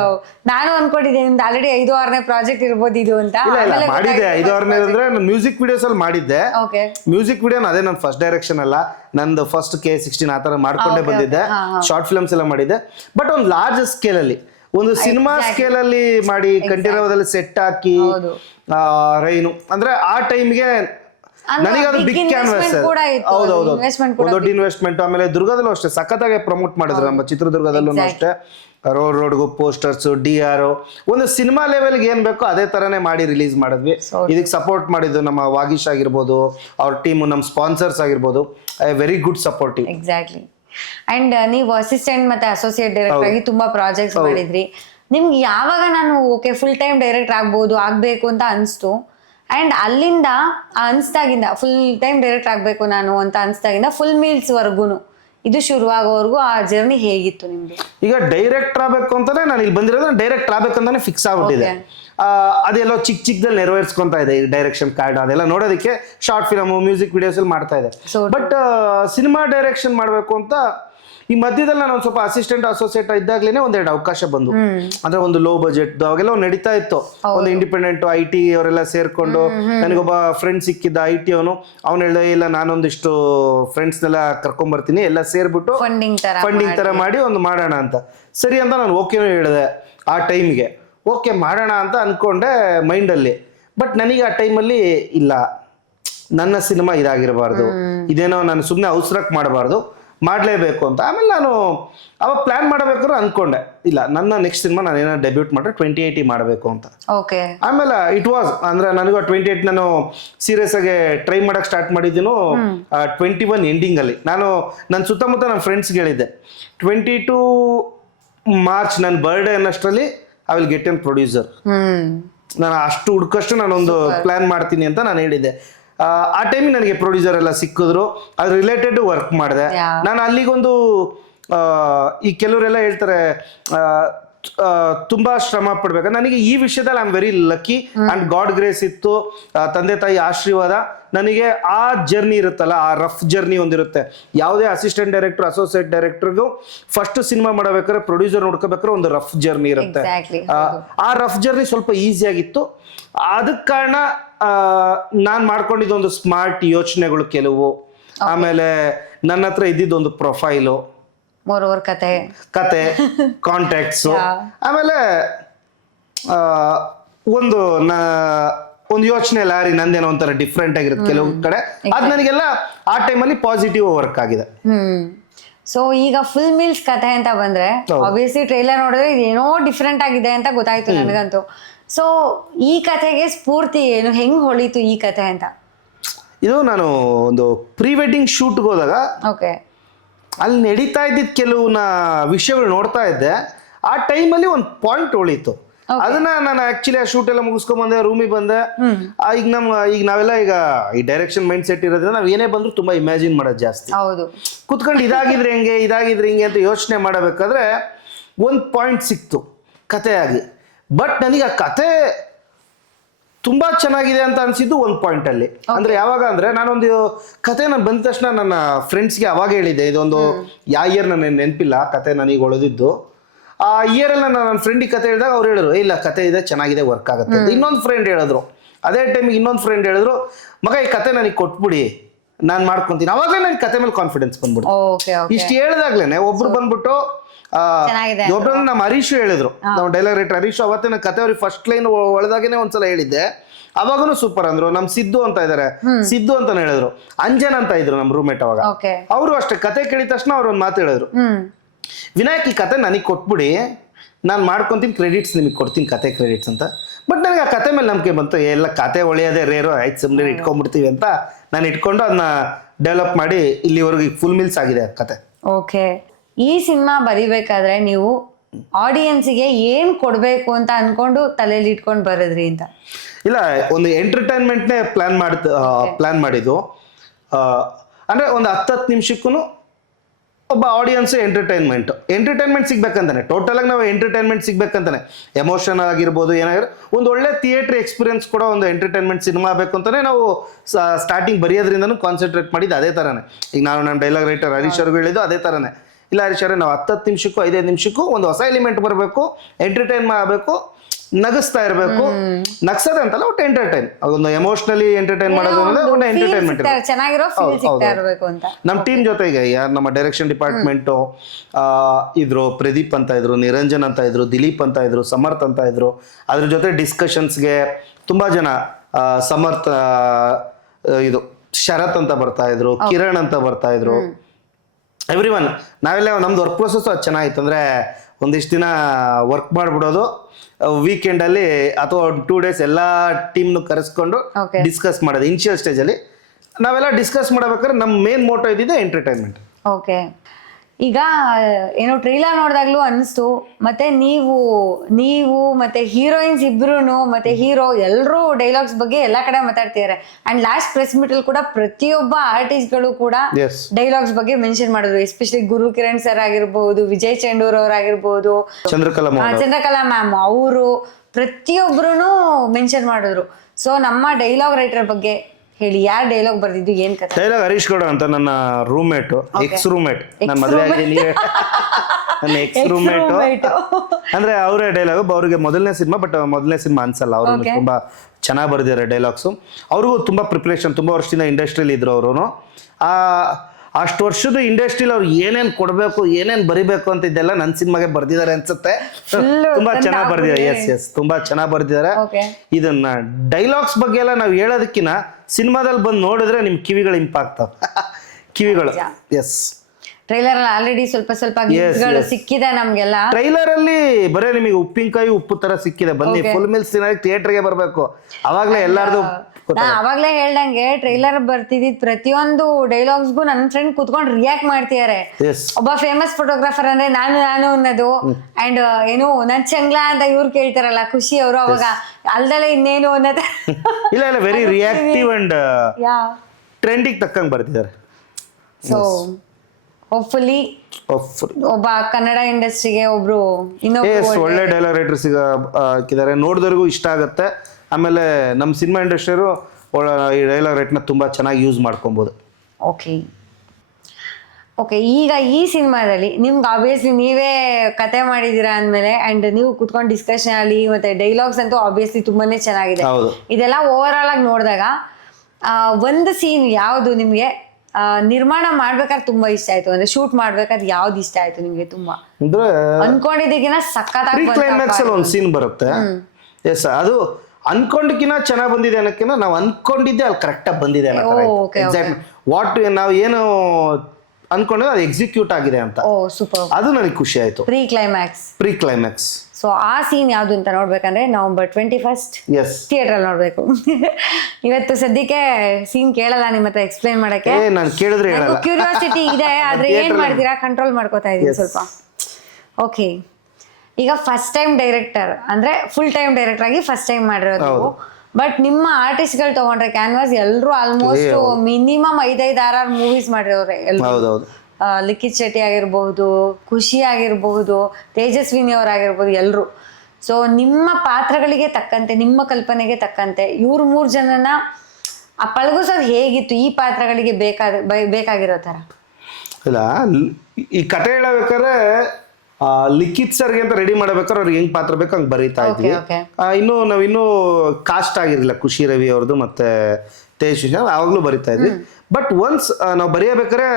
ನಾನು ಅನ್ಕೊಂಡಿದ್ದೆ ನಿಮ್ದು ಆಲ್ರೆಡಿ 5-6ನೇ ಪ್ರಾಜೆಕ್ಟ್ ಇರ್ಬೋದು ಇದು ಅಂತ. ಇಲ್ಲ ಮಾಡಿದ್ದೆ 5-6ನೇ ಅಂದ್ರೆ ನಾನು ಮ್ಯೂಸಿಕ್ ವಿಡಿಯೋಸ್ ಅಲ್ಲಿ ಮಾಡಿದ್ದೆ. ಓಕೆ, ಮ್ಯೂಸಿಕ್ ವಿಡಿಯೋ ಅದೇ ನನ್ನ ಫಸ್ಟ್ ಡೈರೆಕ್ಷನ್ ಅಲ್ಲ, ನಂದು ಫಸ್ಟ್ K16 ಆ ತರ ಮಾಡ್ಕೊಂಡೇ ಬಂದಿದ್ದೆ. ಶಾರ್ಟ್ ಫಿಲ್ಮ್ಸ್ ಎಲ್ಲ ಮಾಡಿದ್ದೆ. ಬಟ್ ಒಂದು ಲಾರ್ಜ್ ಸ್ಕೇಲ್ ಅಲ್ಲಿ, ಒಂದು ಸಿನಿಮಾ ಸ್ಕೇಲ್ ಅಲ್ಲಿ ಮಾಡಿ ಕಂಠೀರವದಲ್ಲಿ ಸೆಟ್ ಹಾಕಿ ರೈನು ಅಂದ್ರೆ ಆ ಟೈಮ್ಗೆ ನನಗೆ ಅದು ಬಿಗ್ ಕ್ಯಾನ್ವಾಸ್. ಹೌದೌದು, ಒಂದು ದೊಡ್ಡ ಇನ್ವೆಸ್ಟ್ಮೆಂಟ್. ಆಮೇಲೆ ದುರ್ಗದಲ್ಲೂ ಅಷ್ಟೇ ಸಖತ್ತಾಗಿ ಪ್ರಮೋಟ್ ಮಾಡಿದ್ರು, ನಮ್ಮ ಚಿತ್ರದುರ್ಗದಲ್ಲೂ ಅಷ್ಟೇ. ರೋಡ್ಗೂ ಪೋಸ್ಟರ್ಸ್, DR, ಒಂದು ಸಿನಿಮಾ ಲೆವೆಲ್ಗೆ ಏನ್ ಬೇಕೋ ಅದೇ ತರನೇ ಮಾಡಿ ರಿಲೀಸ್ ಮಾಡಿದ್ವಿ. ಇದಕ್ಕೆ ಸಪೋರ್ಟ್ ಮಾಡಿದ್ದು ನಮ್ಮ ವಾಗೀಶ್ ಆಗಿರ್ಬೋದು, ಅವ್ರ ಟೀಮ್, ನಮ್ಮ ಸ್ಪಾನ್ಸರ್ಸ್ ಆಗಿರ್ಬೋದು, very good supportive. Exactly. And ನೀವು ಅಸಿಸ್ಟೆಂಟ್ ಮತ್ತೆ ಅಸೋಸಿಯೇಟ್ ಡೈರೆಕ್ಟರ್ ಆಗಿ ತುಂಬಾ ಪ್ರಾಜೆಕ್ಟ್ಸ್ ಮಾಡಿದ್ರಿ. ನಿಮ್ಗೆ ಯಾವಾಗ ನಾನು ಓಕೆ ಫುಲ್ ಟೈಮ್ ಡೈರೆಕ್ಟರ್ ಆಗ್ಬೇಕು ಅಂತ ಅನ್ಸ್ತು, ಅಂಡ್ ಅಲ್ಲಿಂದ ಅನ್ಸ್ದಾಗಿಂದ ಫುಲ್ ಟೈಮ್ ಡೈರೆಕ್ಟರ್ ಆಗ್ಬೇಕು ನಾನು ಅಂತ ಅನ್ಸ್ದಾಗಿಂದ ಫುಲ್ ಮೀಲ್ಸ್ ವರ್ಗುನು ಇದು ಶುರುವಾಗೋವರೆಗೂ ಆ ಜರ್ನಿ ಹೇಗಿತ್ತು ನಿಮ್ದು? ಈಗ ಡೈರೆಕ್ಟರ್ ಆಗ್ಬೇಕು ಅಂತಾನೆ ನಾನು ಇಲ್ಲಿ ಬಂದಿರೋದು, ಡೈರೆಕ್ಟರ್ ಆಗ್ಬೇಕಂತಾನೆ ಫಿಕ್ಸ್ ಆಗ್ಬಿಟ್ಟಿದೆ. ಅದೆಲ್ಲೋ ಚಿಕ್ಕದಲ್ಲಿ ನೆರವೇರಿಸ್ಕೊಂತ ಇದೆ. ಈ ಡೈರೆಕ್ಷನ್ ಕಾರ್ಡ್ ಅದೆಲ್ಲ ನೋಡೋದಕ್ಕೆ ಶಾರ್ಟ್ ಫಿಲಮ್, ಮ್ಯೂಸಿಕ್ ವಿಡಿಯೋಸ್ ಅಲ್ಲಿ ಮಾಡ್ತಾ ಇದೆ. ಬಟ್ ಸಿನಿಮಾ ಡೈರೆಕ್ಷನ್ ಮಾಡ್ಬೇಕು ಅಂತ ಈ ಮಧ್ಯದಲ್ಲಿ ನಾನು ಒಂದು ಸ್ವಲ್ಪ ಅಸಿಸ್ಟೆಂಟ್ ಅಸೋಸಿಯೇಟ್ ಇದ್ದಾಗ್ಲೇನೆ ಒಂದೆರಡು ಅವಕಾಶ ಬಂದು, ಅಂದ್ರೆ ಒಂದು ಲೋ ಬಜೆಟ್ ಅವಾಗೆಲ್ಲ ನಡೀತಾ ಇತ್ತು. ಒಂದು ಇಂಡಿಪೆಂಡೆಂಟ್ IT ಅವರೆಲ್ಲ ಸೇರ್ಕೊಂಡು, ನನಗೊಬ್ಬ ಫ್ರೆಂಡ್ ಸಿಕ್ಕಿದ್ದ IT ಅವನು ಹೇಳ್ದ, ಇಲ್ಲ ನಾನೊಂದಿಷ್ಟು ಫ್ರೆಂಡ್ಸ್ನೆಲ್ಲ ಕರ್ಕೊಂಡ್ ಬರ್ತೀನಿ, ಎಲ್ಲ ಸೇರ್ಬಿಟ್ಟು ಫಂಡಿಂಗ್ ತರ ಮಾಡಿ ಒಂದು ಮಾಡೋಣ ಅಂತ. ಸರಿ ಅಂತ ನಾನು ಓಕೆನೂ ಹೇಳಿದೆ. ಆ ಟೈಮ್ಗೆ ಓಕೆ ಮಾಡೋಣ ಅಂತ ಅನ್ಕೊಂಡೆ ಮೈಂಡಲ್ಲಿ. ಬಟ್ ನನಗೆ ಆ ಟೈಮಲ್ಲಿ ಇಲ್ಲ, ನನ್ನ ಸಿನಿಮಾ ಇದಾಗಿರಬಾರ್ದು, ಇದೇನೋ ನಾನು ಸುಮ್ಮನೆ ಅವಸರಕ್ಕೆ ಮಾಡಬಾರ್ದು, ಮಾಡಲೇಬೇಕು ಅಂತ. ಆಮೇಲೆ ನಾನು ಅವಾಗ ಪ್ಲಾನ್ ಮಾಡಬೇಕಾದ್ರೆ ಅನ್ಕೊಂಡೆ, ಇಲ್ಲ ನನ್ನ ನೆಕ್ಸ್ಟ್ ಸಿನಿಮಾ ನಾನು ಏನೋ ಡೆಬ್ಯೂಟ್ ಮಾಡಿದ್ರೆ 2080 ಮಾಡಬೇಕು ಅಂತ. ಆಮೇಲೆ ಇಟ್ ವಾಸ್ ಅಂದ್ರೆ ನನಗೂ 28 ನಾನು ಸೀರಿಯಸ್ ಆಗಿ ಟ್ರೈ ಮಾಡಕ್ ಸ್ಟಾರ್ಟ್ ಮಾಡಿದ್ದೀನು 21 ಎಂಡಿಂಗ್ ಅಲ್ಲಿ. ನಾನು ನನ್ನ ಸುತ್ತಮುತ್ತ ನನ್ನ ಫ್ರೆಂಡ್ಸ್ಗೆ ಹೇಳಿದ್ದೆ, 22 ಮಾರ್ಚ್ ನನ್ನ ಬರ್ಡೇ ಅನ್ನಷ್ಟರಲ್ಲಿ I will get an producer. ನಾನು ಅಷ್ಟು ಹುಡುಕಷ್ಟು ನಾನೊಂದು ಪ್ಲಾನ್ ಮಾಡ್ತೀನಿ ಅಂತ ನಾನು ಹೇಳಿದ್ದೆ. ಆ ಟೈಮಿಗೆ ನನಗೆ ಪ್ರೊಡ್ಯೂಸರ್ ಎಲ್ಲ ಸಿಕ್ಕಿದ್ರು, ಅದ್ರ ರಿಲೇಟೆಡ್ ವರ್ಕ್ ಮಾಡಿದೆ ನಾನು. ಅಲ್ಲಿಗೊಂದು ಈ ಕೆಲವರೆಲ್ಲ ಹೇಳ್ತಾರೆ ತುಂಬಾ ಶ್ರಮ ಪಡ್ಬೇಕು. ನನಗೆ ಈ ವಿಷಯದಲ್ಲಿ I am very lucky and god grace ಇತ್ತು, ತಂದೆ ತಾಯಿ ಆಶೀರ್ವಾದ. ನನಗೆ ಆ ಜರ್ನಿ ಇರುತ್ತಲ್ಲ, ಆ ರಫ್ ಜರ್ನಿ ಒಂದಿರುತ್ತೆ. ಯಾವುದೇ ಅಸಿಸ್ಟೆಂಟ್ ಡೈರೆಕ್ಟರ್, ಅಸೋಸಿಯೇಟ್ ಡೈರೆಕ್ಟರ್ಗೂ ಫಸ್ಟ್ ಸಿನಿಮಾ ಮಾಡಬೇಕಾದ್ರೆ, ಪ್ರೊಡ್ಯೂಸರ್ ನೋಡ್ಕೋಬೇಕಾದ್ರೆ ಒಂದು ರಫ್ ಜರ್ನಿ ಇರುತ್ತೆ. ಆ ರಫ್ ಜರ್ನಿ ಸ್ವಲ್ಪ ಈಸಿ ಆಗಿತ್ತು. ಅದಕ್ಕೆ ಕಾರಣ ನಾನ್ ಮಾಡ್ಕೊಂಡಿದ್ದ ಒಂದು ಸ್ಮಾರ್ಟ್ ಯೋಚನೆಗಳು ಕೆಲವು, ಆಮೇಲೆ ನನ್ನ ಹತ್ರ ಇದ್ದಿದ್ದೊಂದು ಪ್ರೊಫೈಲು, ಕತೆ ಕಾಂಟ್ಯಾಕ್ಟ್ಸ್, ಆಮೇಲೆ ಒಂದು ಯೋಚನೆ ಲಾರಿ ನಂದೇನೋ ಒಂಥರ ಡಿಫ್ರೆಂಟ್ ಆಗಿರುತ್ತೆ ಕೆಲವು ಕಡೆ. ಅದ್ ನನಗೆಲ್ಲ ಆ ಟೈಮಲ್ಲಿ ಪಾಸಿಟಿವ್ ವರ್ಕ್ ಆಗಿದೆ. ಸೊ ಈಗ ಫುಲ್ ಮೀಲ್ಸ್ ಕತೆ ಅಂತ ಬಂದ್ರೆ ಆಬ್ವಿಯಸ್ಲಿ ಟ್ರೈಲರ್ ನೋಡಿದ್ರೆ ಇದೇನೋ ಡಿಫ್ರೆಂಟ್ ಆಗಿದೆ ಅಂತ ಗೊತ್ತಾಯ್ತು ನನಗಂತೂ. ಸೊ ಈ ಕಥೆಗೆ ಸ್ಫೂರ್ತಿ ಏನು, ಹೆಂಗ್ ಹೊಳಿತು ಈ ಕಥೆ ಅಂತ? ಇದು ನಾನು ಒಂದು ಪ್ರೀ ವೆಡ್ಡಿಂಗ್ ಶೂಟ್ಗೆ ಹೋದಾಗ ಅಲ್ಲಿ ನಡೀತಾ ಇದ್ದಿದ್ ಕೆಲವನ್ನ ವಿಷಯಗಳು ನೋಡ್ತಾ ಇದ್ದೆ. ಆ ಟೈಮಲ್ಲಿ ಒಂದು ಪಾಯಿಂಟ್ ಹೊಳಿತು. ಅದನ್ನ ನಾನು ಆಕ್ಚುಲಿ ಆ ಶೂಟ್ ಎಲ್ಲ ಮುಗಿಸ್ಕೊಂಡ್ ಬಂದೆ, ರೂಮಿಗೆ ಬಂದೆ. ಈಗ ನಾವೆಲ್ಲ ಈಗ ಈ ಡೈರೆಕ್ಷನ್ ಮೈಂಡ್ ಸೆಟ್ ಇರೋದ್ರಿಂದ ನಾವ್ ಏನೇ ಬಂದ್ರು ತುಂಬಾ ಇಮ್ಯಾಜಿನ್ ಮಾಡೋದು ಜಾಸ್ತಿ. ಕುತ್ಕೊಂಡು ಇದಾಗಿದ್ರೆ ಹಿಂಗೆ ಅಂತ ಯೋಚನೆ ಮಾಡಬೇಕಾದ್ರೆ ಒಂದ್ ಪಾಯಿಂಟ್ ಸಿಕ್ತು ಕಥೆಯಾಗಿ. ಬಟ್ ನನಗೆ ಆ ಕತೆ ತುಂಬಾ ಚೆನ್ನಾಗಿದೆ ಅಂತ ಅನ್ಸಿದ್ದು ಒಂದ್ ಪಾಯಿಂಟ್ ಅಲ್ಲಿ. ಅಂದ್ರೆ ಯಾವಾಗ ಅಂದ್ರೆ ನಾನೊಂದು ಕತೆ ನಾನು ಬಂದ ತಕ್ಷಣ ನನ್ನ ಫ್ರೆಂಡ್ಸ್ಗೆ ಅವಾಗ ಹೇಳಿದ್ದೆ. ಇದೊಂದು ಯಾವ ಇಯರ್ ನನಗೆ ನೆನಪಿಲ್ಲ, ಕತೆ ನನಗೆ ಹೊಳೆದಿದ್ದು ಆ ಇಯರ್ ಅಲ್ಲಿ ನನ್ನ ಫ್ರೆಂಡಿಗೆ ಕತೆ ಹೇಳಿದಾಗ ಅವ್ರು ಹೇಳಿದ್ರು, ಇಲ್ಲ ಕತೆ ಇದೆ, ಚೆನ್ನಾಗಿದೆ, ವರ್ಕ್ ಆಗುತ್ತೆ. ಇನ್ನೊಂದು ಫ್ರೆಂಡ್ ಹೇಳಿದ್ರು, ಅದೇ ಟೈಮಿಗೆ ಇನ್ನೊಂದು ಫ್ರೆಂಡ್ ಹೇಳಿದ್ರು, ಮಗ ಈ ಕತೆ ನನಗೆ ಕೊಟ್ಬಿಡಿ, ನಾನ್ ಮಾಡ್ಕೊಂತೀನಿ. ಅವಾಗಲೇ ನನ್ ಕತೆ ಮೇಲೆ ಕಾನ್ಫಿಡೆನ್ಸ್ ಬಂದ್ಬಿಡ್ತು. ಇಷ್ಟು ಹೇಳಿದಾಗ್ಲೇನೆ ಒಬ್ರು ಬಂದ್ಬಿಟ್ಟು ಒಬ್ರು ನಮ್ಮ ಹರೀಶ್ ಹೇಳಿದ್ರು, ನಾವು ಡೈಲಾಗ್ ರೈಟರ್ ಹರೀಶ್. ಅವತ್ತೇ ನನ್ನ ಕತೆ ಅವ್ರಿಗೆ ಫಸ್ಟ್ ಲೈನ್ ಒಳದಾಗೇನೆ ಒಂದ್ಸಲ ಹೇಳಿದ್ದೆ, ಅವಾಗೂ ಸೂಪರ್ ಅಂದ್ರು. ನಮ್ ಸಿದ್ದು ಅಂತ ಇದಾರೆ, ಸಿದ್ದು ಅಂತಾನೆ ಹೇಳಿದ್ರು. ಅಂಜನ್ ಅಂತ ಇದ್ರು ನಮ್ ರೂಮೇಟ್ ಅವಾಗ. ಅವರು ಅಷ್ಟೇ ಕತೆ ಕೇಳಿದ ತಕ್ಷಣ ಅವ್ರು ಒಂದ್ ಮಾತು ಹೇಳಿದ್ರು, ವಿನಾಯಕ್ ಈ ಕತೆ ನನಗೆ ಕೊಟ್ಬಿಡಿ, ನಾನು ಮಾಡ್ಕೊಂತೀನಿ, ಕ್ರೆಡಿಟ್ಸ್ ನಿಮಗೆ ಕೊಡ್ತೀನಿ, ಕತೆ ಕ್ರೆಡಿಟ್ಸ್ ಅಂತ. ಬಟ್ ನನಗೆ ಆ ಕತೆ ಮೇಲೆ ನಂಬಿಕೆ ಬಂತು. ಎಲ್ಲ ಕತೆ ಒಳ್ಳೆಯದೇ ರೇರು, ಆಯ್ತು ಸುಮ್ಮನೆ ಇಟ್ಕೊಂಡ್ಬಿಡ್ತೀವಿ ಅಂತ ನಾನು ಇಟ್ಕೊಂಡು ಅದನ್ನ ಡೆವಲಪ್ ಮಾಡಿ ಇಲ್ಲಿವರೆಗೂ ಫುಲ್ ಮಿಲ್ಸ್ ಆಗಿದೆ ಕತೆ. ಓಕೆ, ಈ ಸಿನಿಮಾ ಬರಿಬೇಕಾದ್ರೆ ನೀವು ಆಡಿಯನ್ಸ್ಗೆ ಏನ್ ಕೊಡ್ಬೇಕು ಅಂತ ಅನ್ಕೊಂಡು ತಲೆಯಲ್ಲಿ ಇಟ್ಕೊಂಡು ಬರದ್ರಿ ಅಂತ? ಇಲ್ಲ, ಒಂದು ಎಂಟರ್ಟೈನ್ಮೆಂಟ್ನೇ ಪ್ಲಾನ್ ಮಾಡಿದ್ದು. ಅಂದ್ರೆ ಒಂದು 10 ನಿಮಿಷಕ್ಕೂ ಒಬ್ಬ ಆಡಿಯನ್ಸ್ ಎಂಟರ್ಟೈನ್ಮೆಂಟ್ ಸಿಗ್ಬೇಕಂತಾನೆ. ಟೋಟಲ್ ಆಗಿ ನಾವು ಎಂಟರ್ಟೈನ್ಮೆಂಟ್ ಸಿಗ್ಬೇಕಂತಾನೆ, ಎಮೋಷನ್ ಆಗಿರ್ಬೋದು, ಏನಾಗಿರೋ ಒಂದು ಒಳ್ಳೆ ಥಿಯೇಟರ್ ಎಕ್ಸ್ಪೀರಿಯನ್ಸ್ ಕೂಡ ಒಂದು ಎಂಟರ್ಟೈನ್ಮೆಂಟ್ ಸಿನಿಮಾ ಬೇಕು ಅಂತಾನೆ ನಾವು ಸ್ಟಾರ್ಟಿಂಗ್ ಬರೆಯೋದ್ರಿಂದನೂ ಕಾನ್ಸಂಟ್ರೇಟ್ ಮಾಡಿದ್ದು ಅದೇ ಥರನೇ. ಈಗ ನಾನು ನನ್ನ ಡೈಲಾಗ್ ರೈಟರ್ ಹರೀಶ್ ಅವ್ರಿಗೂ ಹೇಳಿದ್ದು ಅದೇ ಥರನೇ. ಇಲ್ಲ ಹರೀಶ್ ಅವರೇ ನಾವು 10 ನಿಮಿಷಕ್ಕೂ 5 ನಿಮಿಷಕ್ಕೂ ಒಂದು ಹೊಸ ಎಲಿಮೆಂಟ್ ಬರಬೇಕು, ಎಂಟರ್ಟೈನ್ ಮಾಡಬೇಕು, ನಗಿಸ್ತಾ ಇರಬೇಕು. ನಗ್ಸೋದು ಅಂತಲ್ಲ, ಒಟ್ಟು ಎಂಟರ್ಟೈನ್, ಒಂದು ಎಮೋಷನಲಿ ಎಂಟರ್ಟೈನ್ ಮಾಡೋದು ಅಂದ್ರೆ ಒಂದು ಎಂಟರ್ಟೈನ್ಮೆಂಟ್ ಚೆನ್ನಾಗಿರೋ ಫೀಲ್ ಸಿಗ್ತಾ ಇರಬೇಕು ಅಂತ. ನಮ್ಮ ಟೀಮ್ ಜೊತೆಗೆ ಯಾರು ನಮ್ಮ ಡೈರೆಕ್ಷನ್ ಡಿಪಾರ್ಟ್ಮೆಂಟ್ ಇದ್ರು, ಪ್ರದೀಪ್ ಅಂತ ಇದ್ರು, ನಿರಂಜನ್ ಅಂತ ಇದ್ರು, ದಿಲೀಪ್ ಅಂತ ಇದ್ರು, ಸಮರ್ಥ್ ಅಂತ ಇದ್ರು. ಅದ್ರ ಜೊತೆ ಡಿಸ್ಕಷನ್ಸ್ಗೆ ತುಂಬಾ ಜನ, ಸಮರ್ಥ್, ಇದು ಶರತ್ ಅಂತ ಬರ್ತಾ ಇದ್ರು, ಕಿರಣ್ ಅಂತ ಬರ್ತಾ ಇದ್ರು. Every one. ನಾವೆಲ್ಲ ನಮ್ದು ವರ್ಕ್ ಪ್ರೊಸೆಸ್ ಅದು ಚೆನ್ನಾಗಿತ್ತು. ಅಂದ್ರೆ ಒಂದಿಷ್ಟು ದಿನ ವರ್ಕ್ ಮಾಡ್ಬಿಡೋದು, ವೀಕೆಂಡ್ ಅಲ್ಲಿ ಅಥವಾ 2 days ಎಲ್ಲಾ ಟೀಮ್ನು ಕರೆಸ್ಕೊಂಡು ಡಿಸ್ಕಸ್ ಮಾಡೋದು. ಇನಿಷಿಯಲ್ ಸ್ಟೇಜ್ ಅಲ್ಲಿ ನಾವೆಲ್ಲ ಡಿಸ್ಕಸ್ ಮಾಡಬೇಕಾದ್ರೆ ನಮ್ಮ ಮೇನ್ ಮೋಟೋ ಇದ್ದಿದೆ ಎಂಟರ್ಟೈನ್ಮೆಂಟ್. ಓಕೆ. ಈಗ ಏನೋ ಟ್ರೈಲರ್ ನೋಡಿದಾಗ್ಲೂ ಅನಿಸ್ತು, ಮತ್ತೆ ನೀವು ಮತ್ತೆ ಹೀರೋಯಿನ್ಸ್ ಇಬ್ರು ಮತ್ತೆ ಹೀರೋ ಎಲ್ಲರೂ ಡೈಲಾಗ್ಸ್ ಬಗ್ಗೆ ಎಲ್ಲಾ ಕಡೆ ಮಾತಾಡ್ತಿದ್ದಾರೆ. ಅಂಡ್ ಲಾಸ್ಟ್ ಪ್ರೆಸ್ ಮೀಟ್ ಅಲ್ಲಿ ಕೂಡ ಪ್ರತಿಯೊಬ್ಬ ಆರ್ಟಿಸ್ಟ್ ಗಳು ಕೂಡ ಡೈಲಾಗ್ಸ್ ಬಗ್ಗೆ ಮೆನ್ಷನ್ ಮಾಡಿದ್ರು. ಎಸ್ಪೆಷಲಿ ಗುರು ಕಿರಣ್ ಸರ್ ಆಗಿರ್ಬಹುದು, ವಿಜಯ್ ಚೆಂಡೂರ್ ಅವ್ರ ಆಗಿರ್ಬಹುದು, ಚಂದ್ರಕಲಾ ಮ್ಯಾಮ್, ಅವರು ಪ್ರತಿಯೊಬ್ರು ಮೆನ್ಷನ್ ಮಾಡಿದ್ರು. ಸೊ ನಮ್ಮ ಡೈಲಾಗ್ ರೈಟರ್ ಬಗ್ಗೆ ಹೇಳಿ, ಯಾರು ಡೈಲಾಗ್ ಬರ್ದಿದ್ದು, ಏನ್ ಕಥೆ? ಡೈಲಾಗ್ ಹರೀಶ್ ಗೌಡ ಅಂತ ನನ್ನ ರೂಮ್ಮೇಟ್, ಎಕ್ಸ್ ರೂಮ್ಮೇಟ್. ನನ್ನ ಮದುವೆ ಆಗಿದೆ, ನನ್ನ ಎಕ್ಸ್ ರೂಮ್ಮೇಟ್ ಅಂದ್ರೆ ಅವರೇ ಡೈಲಾಗ್. ಅವ್ರಿಗೆ ಮೊದಲನೇ ಸಿನಿಮಾ, ಬಟ್ ಮೊದಲನೇ ಸಿನಿಮಾ ಅನ್ಸಲ್ಲ. ಅವರು ತುಂಬಾ ಚೆನ್ನಾಗಿ ಬರ್ದಿದ್ದಾರೆ ಡೈಲಾಗ್ಸು. ಅವ್ರಿಗೂ ತುಂಬಾ ಪ್ರಿಪ್ರೇಷನ್, ತುಂಬಾ ವರ್ಷದಿಂದ ಇಂಡಸ್ಟ್ರಿಯಲ್ಲಿ ಇದ್ರು ಅವರು. ಅಷ್ಟು ವರ್ಷದ ಇಂಡಸ್ಟ್ರಿಲಿ ಅವ್ರು ಏನೇನ್ ಕೊಡ್ಬೇಕು, ಏನೇನ್ ಬರಿಬೇಕು ಅಂತ ಇದೆಲ್ಲ ನನ್ನ ಸಿನಿಮಾಗೆ ಬರ್ದಿದ್ದಾರೆ ಅನ್ಸುತ್ತೆ. ತುಂಬಾ ಚೆನ್ನಾಗಿ ಬರ್ದಿದ್ದಾರೆ. ಎಸ್ ತುಂಬಾ ಚೆನ್ನಾಗಿ ಬರ್ದಿದ್ದಾರೆ. ಇದನ್ನ ಡೈಲಾಗ್ಸ್ ಬಗ್ಗೆ ಎಲ್ಲ ನಾವು ಹೇಳೋದಕ್ಕಿಂತ ಸಿನಿಮಾದಲ್ಲಿ ಬಂದು ನೋಡಿದ್ರೆ ನಿಮ್ ಕಿವಿಗಳು ಇಂಪಾಗ್ತಾವ. ಕಿವಿಗಳು. ಎಸ್, ಟ್ರೈಲರ್ ಅಲ್ಲಿ ಆಲ್ರೆಡಿ ಸ್ವಲ್ಪ ಸಿಕ್ಕಿದೆ ನಮ್ಗೆಲ್ಲ. ಟ್ರೈಲರ್ ಅಲ್ಲಿ ಬರೇ ನಿಮಗೆ ಉಪ್ಪಿನಕಾಯಿ ಉಪ್ಪು ತರ ಸಿಕ್ಕಿದೆ. ಬನ್ನಿ ಫುಲ್ ಮಿಲ್ಸ್ ಥಿಯೇಟರ್ಗೆ ಬರ್ಬೇಕು, ಅವಾಗ್ಲೇ ಎಲ್ಲಾರ್ದು. ಅವಾಗ್ಲೇ ಹೇಳ್ದಂಗೆ ಟ್ರೈಲರ್ ಬರ್ತಿದ್ದಿದ್ ಪ್ರತಿಯೊಂದು ಡೈಲಾಗ್ಸ್ಗೂ ನನ್ನ ಫ್ರೆಂಡ್ ಕುತ್ಕೊಂಡು ರಿಯಾಕ್ಟ್ ಮಾಡ್ತಿದ್ದಾರೆ. ಒಬ್ಬ ಫೇಮಸ್ ಫೋಟೋಗ್ರಾಫರ್ ಅಂದ್ರೆ ನಾನು ಅನ್ನೋದು, ಅಂಡ್ ಏನು ನನ್ ಚಂಗ್ಲಾ ಅಂತ ಇವ್ರು ಕೇಳ್ತಾರಲ್ಲ ಖುಷಿ ಅವರು, ಅವಾಗ ಅಲ್ದಲೆ ಇನ್ನೇನು ಅನ್ನೋದು. ಇಲ್ಲ ವೆರಿ ರಿಯಾಕ್ಟಿವ್ ಅಂಡ್ ಟ್ರೆಂಡಿಗೆ ತಕ್ಕಂಗೆ ಬರ್ತಿದ್ದಾರೆ. ಸೊ ಹೋಪ್ಫುಲಿ ಒಬ್ಬ ಕನ್ನಡ ಇಂಡಸ್ಟ್ರಿಗೆ ಒಬ್ರು ಒಳ್ಳೆ ಡೈಲಾಗ್ ರೈಟರ್ ಸಿಕ್ಕಿದ್ದಾರೆ, ನೋಡಿದವ್ರಿಗೂ ಇಷ್ಟ ಆಗತ್ತೆ. ಆಮೇಲೆ ನಮ್ಮ ಸಿನಿಮಾ ಇಂಡಸ್ಟ್ರಿಯವರು ಈ ಡೈಲಾಗ್ ರೈಟ್ನ ತುಂಬಾ ಚೆನ್ನಾಗಿ ಯೂಸ್ ಮಾಡ್ಕೊಬೋದು. ಓಕೆ. ಈಗ ಈ ಸಿನಿಮಾದಲ್ಲಿ ನಿಮ್ಗೆ ಆಬ್ವಿಯಸ್ಲಿ ನೀವೇ ಕತೆ ಮಾಡಿದೀರಾ ಅಂದ್ಮೇಲೆ, ಅಂಡ್ ನೀವು ಕುತ್ಕೊಂಡು ಡಿಸ್ಕಷನ್ ಅಲ್ಲಿ ಮತ್ತೆ ಡೈಲಾಗ್ಸ್ ಅಂತೂ ಆಬ್ವಿಯಸ್ಲಿ ತುಂಬಾನೇ ಚೆನ್ನಾಗಿದೆ. ಇದೆಲ್ಲ ಓವರ್ ಆಲ್ ಆಗಿ ನೋಡಿದಾಗ ಒಂದು ಸೀನ್ ಯಾವುದು ನಿಮ್ಗೆ ನಿರ್ಮಾಣ ಮಾಡ್ಬೇಕಾದ್ರೆ ತುಂಬಾ ಇಷ್ಟ ಆಯ್ತು, ಅಂದ್ರೆ ಶೂಟ್ ಮಾಡ್ಬೇಕಾದ್ರೆ ಯಾವ್ದು ಇಷ್ಟ ಆಯ್ತು ನಿಮ್ಗೆ ತುಂಬಾ? ಅನ್ಕೊಂಡಿದ್ದಕ್ಕಿಂತ ಸಖತ್ತಾಗಿ ಕ್ಲೈಮ್ಯಾಕ್ಸ್ ಅಲ್ಲಿ ಒಂದು ಸೀನ್ ಬರುತ್ತೆ. ಎಸ್, ಅದು ಅನ್ಕೊಂಡಕ್ಕಿಂತ ಚೆನ್ನಾಗಿ ಬಂದಿದೆ ಅನ್ನೋಕ್ಕಿಂತ ನಾವು ಅನ್ಕೊಂಡಿದ್ದೆ ಅಲ್ಲಿ ಕರೆಕ್ಟಾಗಿ ಬಂದಿದೆ ಎಕ್ಸಾಕ್ಟ್ ವಾಟ್ ನಾವು ಏನು ಅನ್ಕೊಂಡ್ರೆ ಅದು ಎಕ್ಸಿಕ್ಯೂಟ್ ಆಗಿದೆ ಅಂತ. ಅದು ನನಗೆ ಖುಷಿ ಆಯ್ತು. Pre climax. ಸೊ ಆ ಸೀನ್ ಯಾವ್ದು ಅಂತ ನೋಡ್ಬೇಕಂದ್ರೆ November 21st ಥಿಯೇಟರ್ ಅಲ್ಲಿ ನೋಡ್ಬೇಕು. ಇವತ್ತು ಸದ್ಯಕ್ಕೆ ಸೀನ್ ಕೇಳಲ್ಲ ನಿಮ್ಮ ಹತ್ರ ಎಕ್ಸ್ಪ್ಲೈನ್ ಮಾಡಕ್ಕೆ, ನಾನು ಕೇಳಿದ್ರೆ ಕ್ಯೂರಿಯಾಸಿಟಿ ಇದೆ, ಆದ್ರೆ ಏನ್ ಮಾಡ್ತೀರಾ ಕಂಟ್ರೋಲ್ ಮಾಡ್ಕೋತಾ ಇದೀನಿ ಸ್ವಲ್ಪ. ಓಕೆ. ಈಗ ಫಸ್ಟ್ ಟೈಮ್ ಡೈರೆಕ್ಟರ್ ಅಂದ್ರೆ ಫುಲ್ ಟೈಮ್ ಡೈರೆಕ್ಟರ್ ಆಗಿ ಫಸ್ಟ್ ಟೈಮ್ ಮಾಡಿರೋದು. ಬಟ್ ನಿಮ್ಮ ಆರ್ಟಿಸ್ಟ್ ಗಳು ತಗೊಂಡ್ರೆ ಕ್ಯಾನ್ವಾಸ್ ಎಲ್ರು ಆಲ್ಮೋಸ್ಟ್ ಮಿನಿಮಮ್ 5-6 ಮೂವೀಸ್ ಮಾಡಿರೋರೆ ಎಲ್ರು. ಲಿಖಿತ್ ಶೆಟ್ಟಿ ಆಗಿರ್ಬಹುದು, ಖುಷಿ ಆಗಿರ್ಬಹುದು, ತೇಜಸ್ವಿನಿ ಅವರಾಗಿರ್ಬಹುದು, ಎಲ್ರು. ಸೊ ನಿಮ್ಮ ಪಾತ್ರಗಳಿಗೆ ತಕ್ಕಂತೆ, ನಿಮ್ಮ ಕಲ್ಪನೆಗೆ ತಕ್ಕಂತೆ ಇವ್ರು 3 ಜನನ ಪಳಗಿಸೋದು ಹೇಗಿತ್ತು ಈ ಪಾತ್ರಗಳಿಗೆ ಬೇಕಾಗಿರೋ ತರ? ಇಲ್ಲ, ಈ ಕತೆ ಹೇಳಬೇಕಾದ್ರೆ ಲಿಖಿತ್ ಸರ್ಗೆ ಅಂತ ರೆಡಿ ಮಾಡಬೇಕಾದ್ರೆ ಅವ್ರಿಗೆ ಹೆಂಗ್ ಪಾತ್ರ ಬೇಕು ಹಂಗೆ ಬರೀತಾ ಇದ್ವಿ. ನಾವಿನ್ನೂ ಕಾಸ್ಟ್ ಆಗಿರ್ಲಿಲ್ಲ ಖುಷಿ ರವಿ ಅವ್ರದ್ದು ಮತ್ತೆ ತೇಜಸ್ವಿ ಆವಾಗ್ಲೂ ಬರಿತಾ ಇದ್ವಿ. ಬಟ್ ಒನ್ಸ್ ನಾವು ಬರೆಯಬೇಕಾದ್ರೆ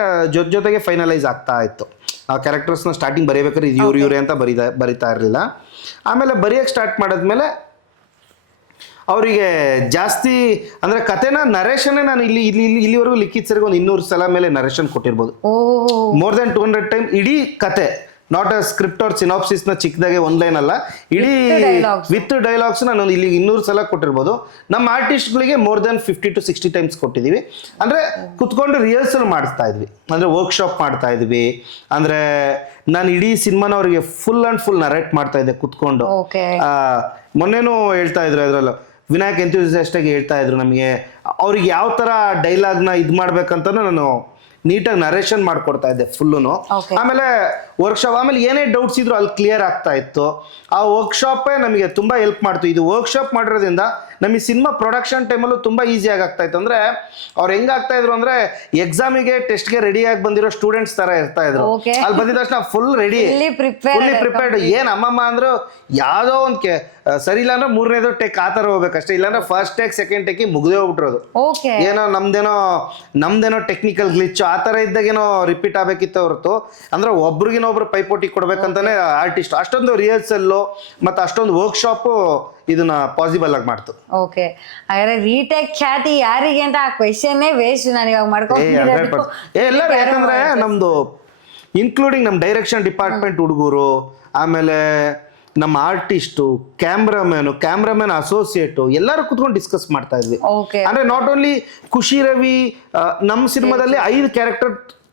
ಜೊತೆಗೆ ಫೈನಲೈಸ್ ಆಗ್ತಾ ಇತ್ತು. ಆ ಕ್ಯಾರೆಕ್ಟರ್ಸ್ನ ಸ್ಟಾರ್ಟಿಂಗ್ ಬರೆಯಬೇಕಾದ್ರೆ ಇದು ಇವ್ರೆ ಅಂತ ಬರಿತಾ ಇರಲಿಲ್ಲ. ಆಮೇಲೆ ಬರೆಯಕ್ಕೆ ಸ್ಟಾರ್ಟ್ ಮಾಡಿದ್ಮೇಲೆ ಅವರಿಗೆ ಜಾಸ್ತಿ ಅಂದ್ರೆ ಕತೆನ ನರೇಶನ್ ನಾನು ಇಲ್ಲಿವರೆಗೂ ಲಿಖಿತ್ ಸರ್ಗೆ ಒಂದು 200 ಸಲ ಮೇಲೆ ನರೇಶನ್ ಕೊಟ್ಟಿರ್ಬೋದು. ಮೋರ್ ದೆನ್ 200 ಟೈಮ್ ಇಡೀ ಕತೆ, not a script or synopsis ನ ಚಿಕ್ಕದಾಗೆ ಒಂದ್ ಲೈನ್ ಅಲ್ಲ, ಇಡೀ ವಿತ್ ಡೈಲಾಗ್ಸ್ ನಾನು ಇಲ್ಲಿ 200 ಸಲ ಕೊಟ್ಟಿರ್ಬೋದು. ನಮ್ಮ ಆರ್ಟಿಸ್ಟ್ಗಳಿಗೆ ಮೋರ್ ದೆನ್ 50 to 60 ಟೈಮ್ಸ್ ಕೊಟ್ಟಿದೀವಿ. ಅಂದ್ರೆ ಕುತ್ಕೊಂಡು ರಿಹರ್ಸಲ್ ಮಾಡ್ತಾ ಇದ್ವಿ, ಅಂದ್ರೆ ವರ್ಕ್ಶಾಪ್ ಮಾಡ್ತಾ ಇದ್ವಿ. ಅಂದ್ರೆ ನಾನು ಇಡೀ ಸಿನಿಮಾನ ಅವರಿಗೆ ಫುಲ್ ಅಂಡ್ ಫುಲ್ ನರೇಟ್ ಮಾಡ್ತಾ ಇದ್ದೆ ಕುತ್ಕೊಂಡು. ಮೊನ್ನೆನೂ ಹೇಳ್ತಾ ಇದ್ರು, ಅದ್ರಲ್ಲೂ ವಿನಾಯಕ್ ಎಂಥೂಸಿಯಾಸ್ಟ್ ಆಗಿ ಹೇಳ್ತಾ ಇದ್ರು ನಮಗೆ ಅವ್ರಿಗೆ ಯಾವ ತರ ಡೈಲಾಗ್ನ ಇದು ಮಾಡ್ಬೇಕಂತಾನು ನಾನು ನೀಟಾಗಿ ನರೇಷನ್ ಮಾಡ್ಕೊಡ್ತಾ ಇದ್ದೆ ಫುಲ್ಲುನು. ಆಮೇಲೆ ವರ್ಕ್ಶಾಪ್, ಆಮೇಲೆ ಏನೇ ಡೌಟ್ಸ್ ಇದ್ರು ಅಲ್ಲಿ ಕ್ಲಿಯರ್ ಆಗ್ತಾ ಇತ್ತು. ಆ ವರ್ಕ್ಶಾಪೇ ನಮಗೆ ತುಂಬಾ ಹೆಲ್ಪ್ ಮಾಡ್ತು. ಇದು ವರ್ಕ್ಶಾಪ್ ಮಾಡಿರೋದ್ರಿಂದ ನಮಗೆ ಸಿನಿಮಾ ಪ್ರೊಡಕ್ಷನ್ ಟೈಮಲ್ಲೂ ತುಂಬಾ ಈಸಿಯಾಗಿ ಆಗ್ತಾ ಇತ್ತು. ಅಂದ್ರೆ ಅವ್ರು ಹೆಂಗಾಗ್ತಾ ಇದ್ರು ಅಂದ್ರೆ ಎಕ್ಸಾಮಿಗೆ ಟೆಸ್ಟ್ಗೆ ರೆಡಿ ಆಗಿ ಬಂದಿರೋ ಸ್ಟೂಡೆಂಟ್ಸ್ ತರ ಇರ್ತಾ ಇದ್ರು. Okay. ಅಲ್ಲಿ ಬಂದಿದ ತಕ್ಷಣ ಫುಲ್ ರೆಡಿ, ಫುಲ್ಲಿ ಪ್ರಿಪೇರ್ಡ್. ಏನ್ ಅಮ್ಮಮ್ಮ ಅಂದ್ರು ಯಾವ್ದೋ ಒಂದ್ ಸರಿ ಇಲ್ಲ ಅಂದ್ರೆ ಮೂರನೇದು ಟೇಕ್ ಆ ತರ ಹೋಗ್ಬೇಕಷ್ಟೇ, ಇಲ್ಲಾಂದ್ರೆ ಫಸ್ಟ್ ಟೇಕ್ ಸೆಕೆಂಡ್ ಟೇಕ್ ಮುಗ್ದೇ ಹೋಗ್ಬಿಟ್ರೋದು. ಓಕೆ. ಏನೋ ನಮ್ದೇನೋ ಟೆಕ್ನಿಕಲ್ ಗ್ಲಿಚ್ ಆ ತರ ಇದ್ದಾಗೇನೋ ರಿಪೀಟ್ ಆಗ್ಬೇಕಿತ್ತು ಹೊರತು ಅಂದ್ರೆ ಒಬ್ರಿಗಿನೊಬ್ರು ಪೈಪೋಟಿ ಕೊಡ್ಬೇಕಂತಾನೆ ಆರ್ಟಿಸ್ಟ್ ಅಷ್ಟೊಂದು ರಿಹರ್ಸಲ್ಲು ಮತ್ತೆ ಅಷ್ಟೊಂದು ವರ್ಕ್ಶಾಪ್ ಇದನ್ನ ಪಾಸಿಬಲ್ ಆಗಿ ಮಾಡ್ತು. ಓಕೆ, ಹಾಗಾದ್ರೆ ರೀಟೇಕ್ ಖ್ಯಾತಿ ಯಾರಿಗೆ ಅಂತ ಆ ಕ್ವೆಶನ್ ವೇಸ್ಟ್. ನಾನು ಇವಾಗ ಮಾಡ್ಕೊಂಡು ಎಲ್ಲರೂ, ಯಾಕಂದ್ರೆ ನಮ್ದು ಇನ್ಕ್ಲೂಡಿಂಗ್ ನಮ್ ಡೈರೆಕ್ಷನ್ ಡಿಪಾರ್ಟ್ಮೆಂಟ್ ಹುಡುಗರು, ಆಮೇಲೆ ನಮ್ಮ ಆರ್ಟಿಸ್ಟು, ಕ್ಯಾಮ್ರಾಮನ್ ಅಸೋಸಿಯೇಟು ಎಲ್ಲರೂ ಕುತ್ಕೊಂಡು ಡಿಸ್ಕಸ್ ಮಾಡ್ತಾ ಇದ್ವಿ. ಓಕೆ. ಅಂದ್ರೆ ನಾಟ್ ಓನ್ಲಿ ಖುಷಿ ರವಿ, ನಮ್ಮ ಸಿನಿಮಾದಲ್ಲಿ 5 ಕ್ಯಾರೆಕ್ಟರ್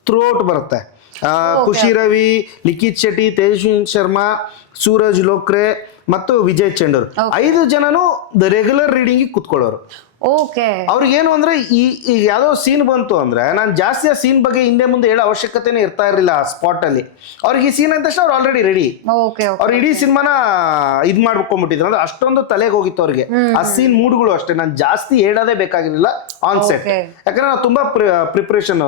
ಥ್ರೂ ಔಟ್ ಬರುತ್ತೆ. ಖುಷಿ ರವಿ, ಲಿಖಿತ್ ಶೆಟ್ಟಿ, ತೇಜಸ್ವಿನಿ ಶರ್ಮಾ, ಸೂರಜ್ ಲೋಕ್ರೆ ಮತ್ತು ವಿಜಯ್ ಚಂಡೂರ್ 5 ಜನನು ರೆಗ್ಯುಲರ್ ರೀಡಿಂಗ್ ಕುತ್ಕೊಳ್ಳೋರು. ಓಕೆ. ಅವ್ರಿಗೇನು ಅಂದ್ರೆ ಈ ಯಾವ್ದೋ ಸೀನ್ ಬಂತು ಅಂದ್ರೆ ನಾನು ಜಾಸ್ತಿ ಆ ಸೀನ್ ಬಗ್ಗೆ ಹಿಂದೆ ಮುಂದೆ ಹೇಳೋ ಅವಶ್ಯಕತೆನೇ ಇರ್ತಾ ಇರಲಿಲ್ಲ. ಆ ಸ್ಪಾಟ್ ಅಲ್ಲಿ ಅವ್ರಿಗೆ ಈ ಸೀನ್ ಅಂತ ತಕ್ಷಣ ಅವ್ರು ಆಲ್ರೆಡಿ ರೆಡಿ. ಅವ್ರು ಇಡೀ ಸಿನಿಮಾನ ಇದ್ ಮಾಡ್ಕೊಂಡ್ಬಿಟ್ಟಿದ್ರು. ಅಂದ್ರೆ ಅಷ್ಟೊಂದು ತಲೆಗೆ ಹೋಗಿತ್ತು ಅವ್ರಿಗೆ ಆ ಸೀನ್ ಮೂಡ್ಗಳು. ಅಷ್ಟೇ, ನಾನು ಜಾಸ್ತಿ ಹೇಳೋದೇ ಬೇಕಾಗಿರ್ಲಿಲ್ಲ ಆನ್ ಸೆಟ್. ಯಾಕಂದ್ರೆ ನಾವು ತುಂಬಾ ಪ್ರಿಪ್ರೇಷನ್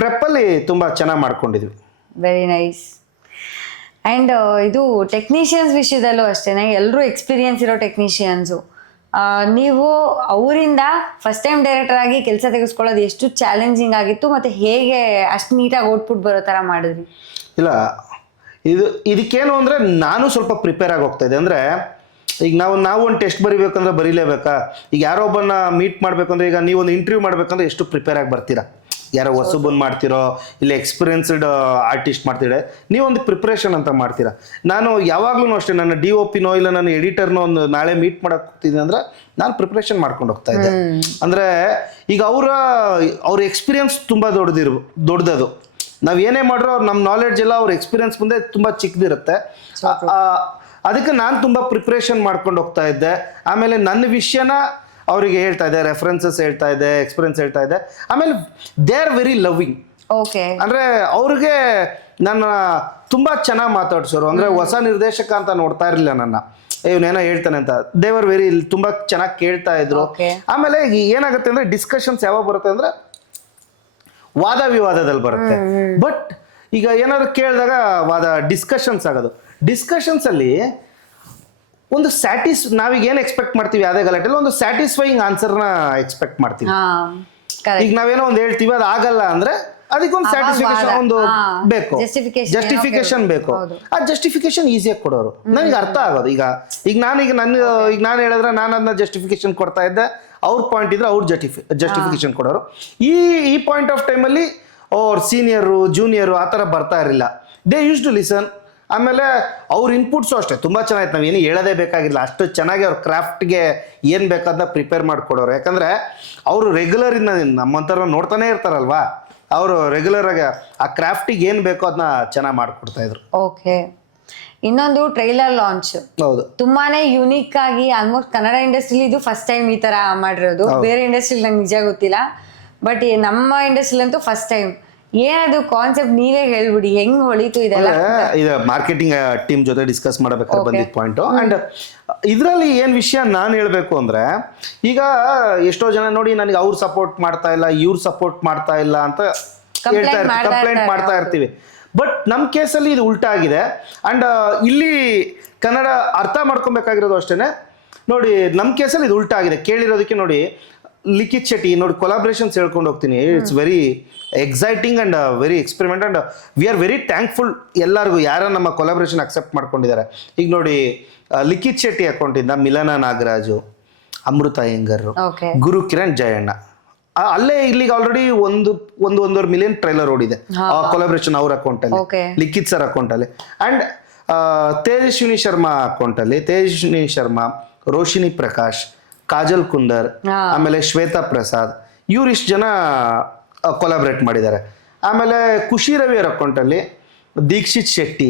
ಪ್ರೆಪ್ಪಲ್ಲಿ ತುಂಬಾ ಚೆನ್ನಾಗಿ ಮಾಡ್ಕೊಂಡಿದ್ವಿ. Very nice. ಅಂಡ್ ಇದು ಟೆಕ್ನಿಷಿಯನ್ಸ್ ವಿಷಯದಲ್ಲೂ ಅಷ್ಟೇನೆ, ಎಲ್ಲರೂ ಎಕ್ಸ್ಪೀರಿಯನ್ಸ್ ಇರೋ ಟೆಕ್ನಿಷಿಯನ್ಸು. ನೀವು ಅವರಿಂದ ಫಸ್ಟ್ ಟೈಮ್ ಡೈರೆಕ್ಟರ್ ಆಗಿ ಕೆಲಸ ತೆಗೆಸ್ಕೊಳ್ಳೋದು ಎಷ್ಟು ಚಾಲೆಂಜಿಂಗ್ ಆಗಿತ್ತು, ಮತ್ತೆ ಹೇಗೆ ಅಷ್ಟು ನೀಟಾಗಿ ಔಟ್ಪುಟ್ ಬರೋ ಥರ ಮಾಡಿದ್ರಿ? ಇಲ್ಲ, ಇದಕ್ಕೇನು ಅಂದ್ರೆ ನಾನು ಸ್ವಲ್ಪ ಪ್ರಿಪೇರ್ ಆಗಿ ಹೋಗ್ತಾ ಇದ್ದೆ. ಅಂದ್ರೆ ಈಗ ನಾವು ಒಂದು ಟೆಸ್ಟ್ ಬರಿಬೇಕಂದ್ರೆ ಬರೀಲೇಬೇಕಾ? ಈಗ ಯಾರೋ ಒಬ್ಬನ ಮೀಟ್ ಮಾಡ್ಬೇಕಂದ್ರೆ, ಈಗ ನೀವು ಒಂದು ಇಂಟರ್ವ್ಯೂ ಮಾಡ್ಬೇಕಂದ್ರೆ ಎಷ್ಟು ಪ್ರಿಪೇರ್ ಆಗಿ ಬರ್ತೀರಾ? ಯಾರೋ ಹೊಸಬನ್ ಮಾಡ್ತಿರೋ ಇಲ್ಲ ಎಕ್ಸ್ಪೀರಿಯನ್ಸ್ಡ್ ಆರ್ಟಿಸ್ಟ್ ಮಾಡ್ತಿದ್ರೆ ನೀವೊಂದು ಪ್ರಿಪ್ರೇಷನ್ ಅಂತ ಮಾಡ್ತೀರಾ. ನಾನು ಯಾವಾಗ್ಲೂ ಅಷ್ಟೇ, ನನ್ನ DOP ನೋ ಇಲ್ಲ ನನ್ನ ಎಡಿಟರ್ನೋ ಒಂದು ನಾಳೆ ಮೀಟ್ ಮಾಡಕ್ ಹೋಗ್ತಿದ್ದೆ ಅಂದ್ರೆ ನಾನು ಪ್ರಿಪ್ರೇಷನ್ ಮಾಡ್ಕೊಂಡು ಹೋಗ್ತಾ ಇದ್ದೆ. ಅಂದ್ರೆ ಈಗ ಅವ್ರ ಎಕ್ಸ್ಪೀರಿಯನ್ಸ್ ತುಂಬಾ ದೊಡ್ಡದು. ನಾವ್ ಏನೇ ಮಾಡ್ರೋ ನಮ್ಮ ನಾಲೆಡ್ಜ್ ಎಲ್ಲ ಅವ್ರ ಎಕ್ಸ್ಪೀರಿಯನ್ಸ್ ಮುಂದೆ ತುಂಬಾ ಚಿಕ್ಕದಿರುತ್ತೆ. ಅದಕ್ಕೆ ನಾನು ತುಂಬಾ ಪ್ರಿಪ್ರೇಷನ್ ಮಾಡ್ಕೊಂಡು ಹೋಗ್ತಾ ಇದ್ದೆ. ಆಮೇಲೆ ನನ್ನ ವಿಷಯನ ಅವರಿಗೆ ಹೇಳ್ತಾ ಇದ್ದೆ, ರೆಫರೆನ್ಸಸ್ ಹೇಳ್ತಾ ಇದ್ದೆ, ಎಕ್ಸ್ಪೀರಿಯನ್ಸ್ ಹೇಳ್ತಾ ಇದ್ದೆ. ಆಮೇಲೆ they are very loving. Okay. ಅಂದ್ರೆ ಅವ್ರಿಗೆ ನನ್ನ ತುಂಬಾ ಚೆನ್ನಾಗಿ ಮಾತಾಡ್ಸೋರು. ಅಂದ್ರೆ ಹೊಸ ನಿರ್ದೇಶಕ ಅಂತ ನೋಡ್ತಾ ಇರ್ಲಿಲ್ಲ ನನ್ನ, ಇವನೇನೋ ಹೇಳ್ತಾನೆ ಅಂತ. ದೇವರ್ ವೆರಿ ತುಂಬಾ ಚೆನ್ನಾಗಿ ಕೇಳ್ತಾ ಇದ್ರು. ಆಮೇಲೆ ಏನಾಗುತ್ತೆ ಅಂದ್ರೆ ಡಿಸ್ಕಷನ್ಸ್ ಯಾವಾಗ ಬರುತ್ತೆ ಅಂದ್ರೆ ವಾದ ವಿವಾದದಲ್ಲಿ ಬರುತ್ತೆ. ಬಟ್ ಈಗ ಏನಾದ್ರು ಕೇಳಿದಾಗ ಡಿಸ್ಕಷನ್ಸ್ ಆಗೋದು. ಡಿಸ್ಕಷನ್ಸ್ ಅಲ್ಲಿ ಒಂದು ನಾವೀಗ ಏನ್ ಎಕ್ಸ್ಪೆಕ್ಟ್ ಮಾಡ್ತೀವಿ ಯಾವುದೇ ಗಲಾಟೆಲ್ಲ ಒಂದು ಸ್ಯಾಟಿಸ್ಫೈಯಿಂಗ್ ಆನ್ಸರ್ನ ಎಕ್ಸ್ಪೆಕ್ಟ್ ಮಾಡ್ತೀವಿ. ಈಗ ನಾವೇನೋ ಒಂದು ಹೇಳ್ತೀವಿ ಅದು ಆಗಲ್ಲ ಅಂದ್ರೆ ಅದಕ್ಕೊಂದು ಸ್ಯಾಟಿಸ್ಫಿಕೇಶನ್ ಒಂದು ಬೇಕು, ಜಸ್ಟಿಫಿಕೇಶನ್ ಬೇಕು. ಆ ಜಸ್ಟಿಫಿಕೇಶನ್ ಈಸಿಯಾಗಿ ಕೊಡೋರು ನನಗೆ ಅರ್ಥ ಆಗೋದು. ಈಗ ನಾನು ಹೇಳಿದ್ರೆ ನಾನು ಅದನ್ನ ಜಸ್ಟಿಫಿಕೇಶನ್ ಕೊಡ್ತಾ ಇದ್ದೆ, ಅವ್ರ ಪಾಯಿಂಟ್ ಇದ್ರೆ ಅವ್ರು ಜಸ್ಟಿಫಿಕೇಶನ್ ಕೊಡೋರು. ಈ ಪಾಯಿಂಟ್ ಆಫ್ ಟೈಮಲ್ಲಿ ಅವ್ರ ಸೀನಿಯರು ಜೂನಿಯರು ಆ ಥರ ಬರ್ತಾ ಇರಲಿಲ್ಲ. They use to listen. ಆಮೇಲೆ ಅವ್ರ ಇನ್ಪುಟ್ಸು ಅಷ್ಟೇ ತುಂಬಾ ಚೆನ್ನಾಗಿತ್ತು. ನಾವೇನು ಹೇಳೋದೇ ಬೇಕಾಗಿಲ್ಲ, ಅಷ್ಟು ಚೆನ್ನಾಗಿ ಅವ್ರ ಕ್ರಾಫ್ಟ್ಗೆ ಏನು ಬೇಕಾದ ಪ್ರಿಪೇರ್ ಮಾಡ್ಕೊಡೋರು. ಯಾಕಂದ್ರೆ ಅವರು ರೆಗ್ಯುಲರ್ ನಮ್ಮಂತರ ನೋಡ್ತಾನೆ ಇರ್ತಾರಲ್ವಾ, ಅವರು ರೆಗ್ಯುಲರ್ ಆಗಿ ಆ ಕ್ರಾಫ್ಟಿಗೆ ಏನು ಬೇಕೋ ಅದನ್ನ ಚೆನ್ನಾಗಿ ಮಾಡ್ಕೊಡ್ತಾ ಇದ್ರು. ಓಕೆ. ಇನ್ನೊಂದು ಟ್ರೈಲರ್ ಲಾಂಚ್ ಹೌದು, ತುಂಬಾನೇ ಯುನೀಕ್ ಆಗಿ, ಆಲ್ಮೋಸ್ಟ್ ಕನ್ನಡ ಇಂಡಸ್ಟ್ರಿಲಿ ಇದು ಫಸ್ಟ್ ಟೈಮ್ ಈ ತರ ಮಾಡಿರೋದು. ಬೇರೆ ಇಂಡಸ್ಟ್ರಿಲಿ ನಂಗೆ ನಿಜ ಗೊತ್ತಿಲ್ಲ, ಬಟ್ ನಮ್ಮ ಇಂಡಸ್ಟ್ರಿಲಿ ಅಂತೂ ಫಸ್ಟ್ ಟೈಮ್. ಏನದು ಕಾನ್ಸೆಪ್ಟ್ ನೀವೇ ಹೇಳ್ಬಿಡಿ, ಹೆಂಗ್ ಹೊಳಿತು ಇದೆಲ್ಲ? ಇದು ಮಾರ್ಕೆಟಿಂಗ್ ಟೀಮ್ ಜೊತೆ ಡಿಸ್ಕಸ್ ಮಾಡಬೇಕಾದ್ರೆ ಬಂದಿದ್ದ ಪಾಯಿಂಟ್. ಅಂಡ್ ಇದರಲ್ಲಿ ಏನ್ ವಿಷಯ ನಾನು ಹೇಳ್ಬೇಕು ಅಂದ್ರೆ, ಈಗ ಎಷ್ಟೋ ಜನ ನೋಡಿ ನನಗೆ ಅವ್ರು ಸಪೋರ್ಟ್ ಮಾಡ್ತಾ ಇಲ್ಲ, ಇವ್ರು ಸಪೋರ್ಟ್ ಮಾಡ್ತಾ ಇಲ್ಲ ಅಂತ ಕಂಪ್ಲೇಂಟ್ ಮಾಡ್ತಾ ಇರ್ತೀವಿ. ಬಟ್ ನಮ್ಮ ಕೇಸಲ್ಲಿ ಇದು ಉಲ್ಟಾ ಆಗಿದೆ. ಅಂಡ್ ಇಲ್ಲಿ ಕನ್ನಡ ಅರ್ಥ ಮಾಡ್ಕೊಬೇಕಾಗಿರೋದು ಅಷ್ಟೇನೆ. ನೋಡಿ ನಮ್ಮ ಕೇಸಲ್ಲಿ ಇದು ಉಲ್ಟಾ ಆಗಿದೆ. ಕೇಳಿರೋದಕ್ಕೆ ನೋಡಿ ಲಿಖಿತ್ ಶೆಟ್ಟಿ ನೋಡಿ ಕೊಲಾಬ್ರೇಷನ್ಸ್ ಹೇಳ್ಕೊಂಡು ಹೋಗ್ತೀನಿ. It's very exciting and very experiment and we are very thankful ಎಲ್ಲರಿಗೂ ಯಾರು ನಮ್ಮ ಕೊಲಾಬ್ರೇಷನ್ ಅಕ್ಸೆಪ್ಟ್ ಮಾಡ್ಕೊಂಡಿದ್ದಾರೆ. ಈಗ ನೋಡಿ ಲಿಖಿತ್ ಶೆಟ್ಟಿ ಅಕೌಂಟಿಂದ ಮಿಲನ ನಾಗರಾಜು, ಅಮೃತ ಅಯ್ಯಂಗರ್, ಗುರು ಕಿರಣ್ ಜಯಣ್ಣ, ಅಲ್ಲೇ ಇಲ್ಲಿಗೆ ಆಲ್ರೆಡಿ ಒಂದೂವರೆ ಮಿಲಿಯನ್ ಟ್ರೈಲರ್ ಓಡಿದೆ ಕೊಲಾಬ್ರೇಷನ್ ಅವ್ರ ಅಕೌಂಟಲ್ಲಿ, ಲಿಖಿತ್ ಸರ್ ಅಕೌಂಟಲ್ಲಿ. ಅಂಡ್ ತೇಜಸ್ವಿನಿ ಶರ್ಮಾ ಅಕೌಂಟಲ್ಲಿ ತೇಜಸ್ವಿನಿ ಶರ್ಮಾ, ರೋಶಿನಿ ಪ್ರಕಾಶ್, ಕಾಜಲ್ ಕುಂದರ್, ಆಮೇಲೆ ಶ್ವೇತಾ ಪ್ರಸಾದ್, ಇವ್ರಿಷ್ಟು ಜನ ಕೊಲಾಬ್ರೇಟ್ ಮಾಡಿದ್ದಾರೆ. ಆಮೇಲೆ ಖುಷಿ ರವಿ ಅವ್ರ ಅಕೌಂಟಲ್ಲಿ ದೀಕ್ಷಿತ್ ಶೆಟ್ಟಿ,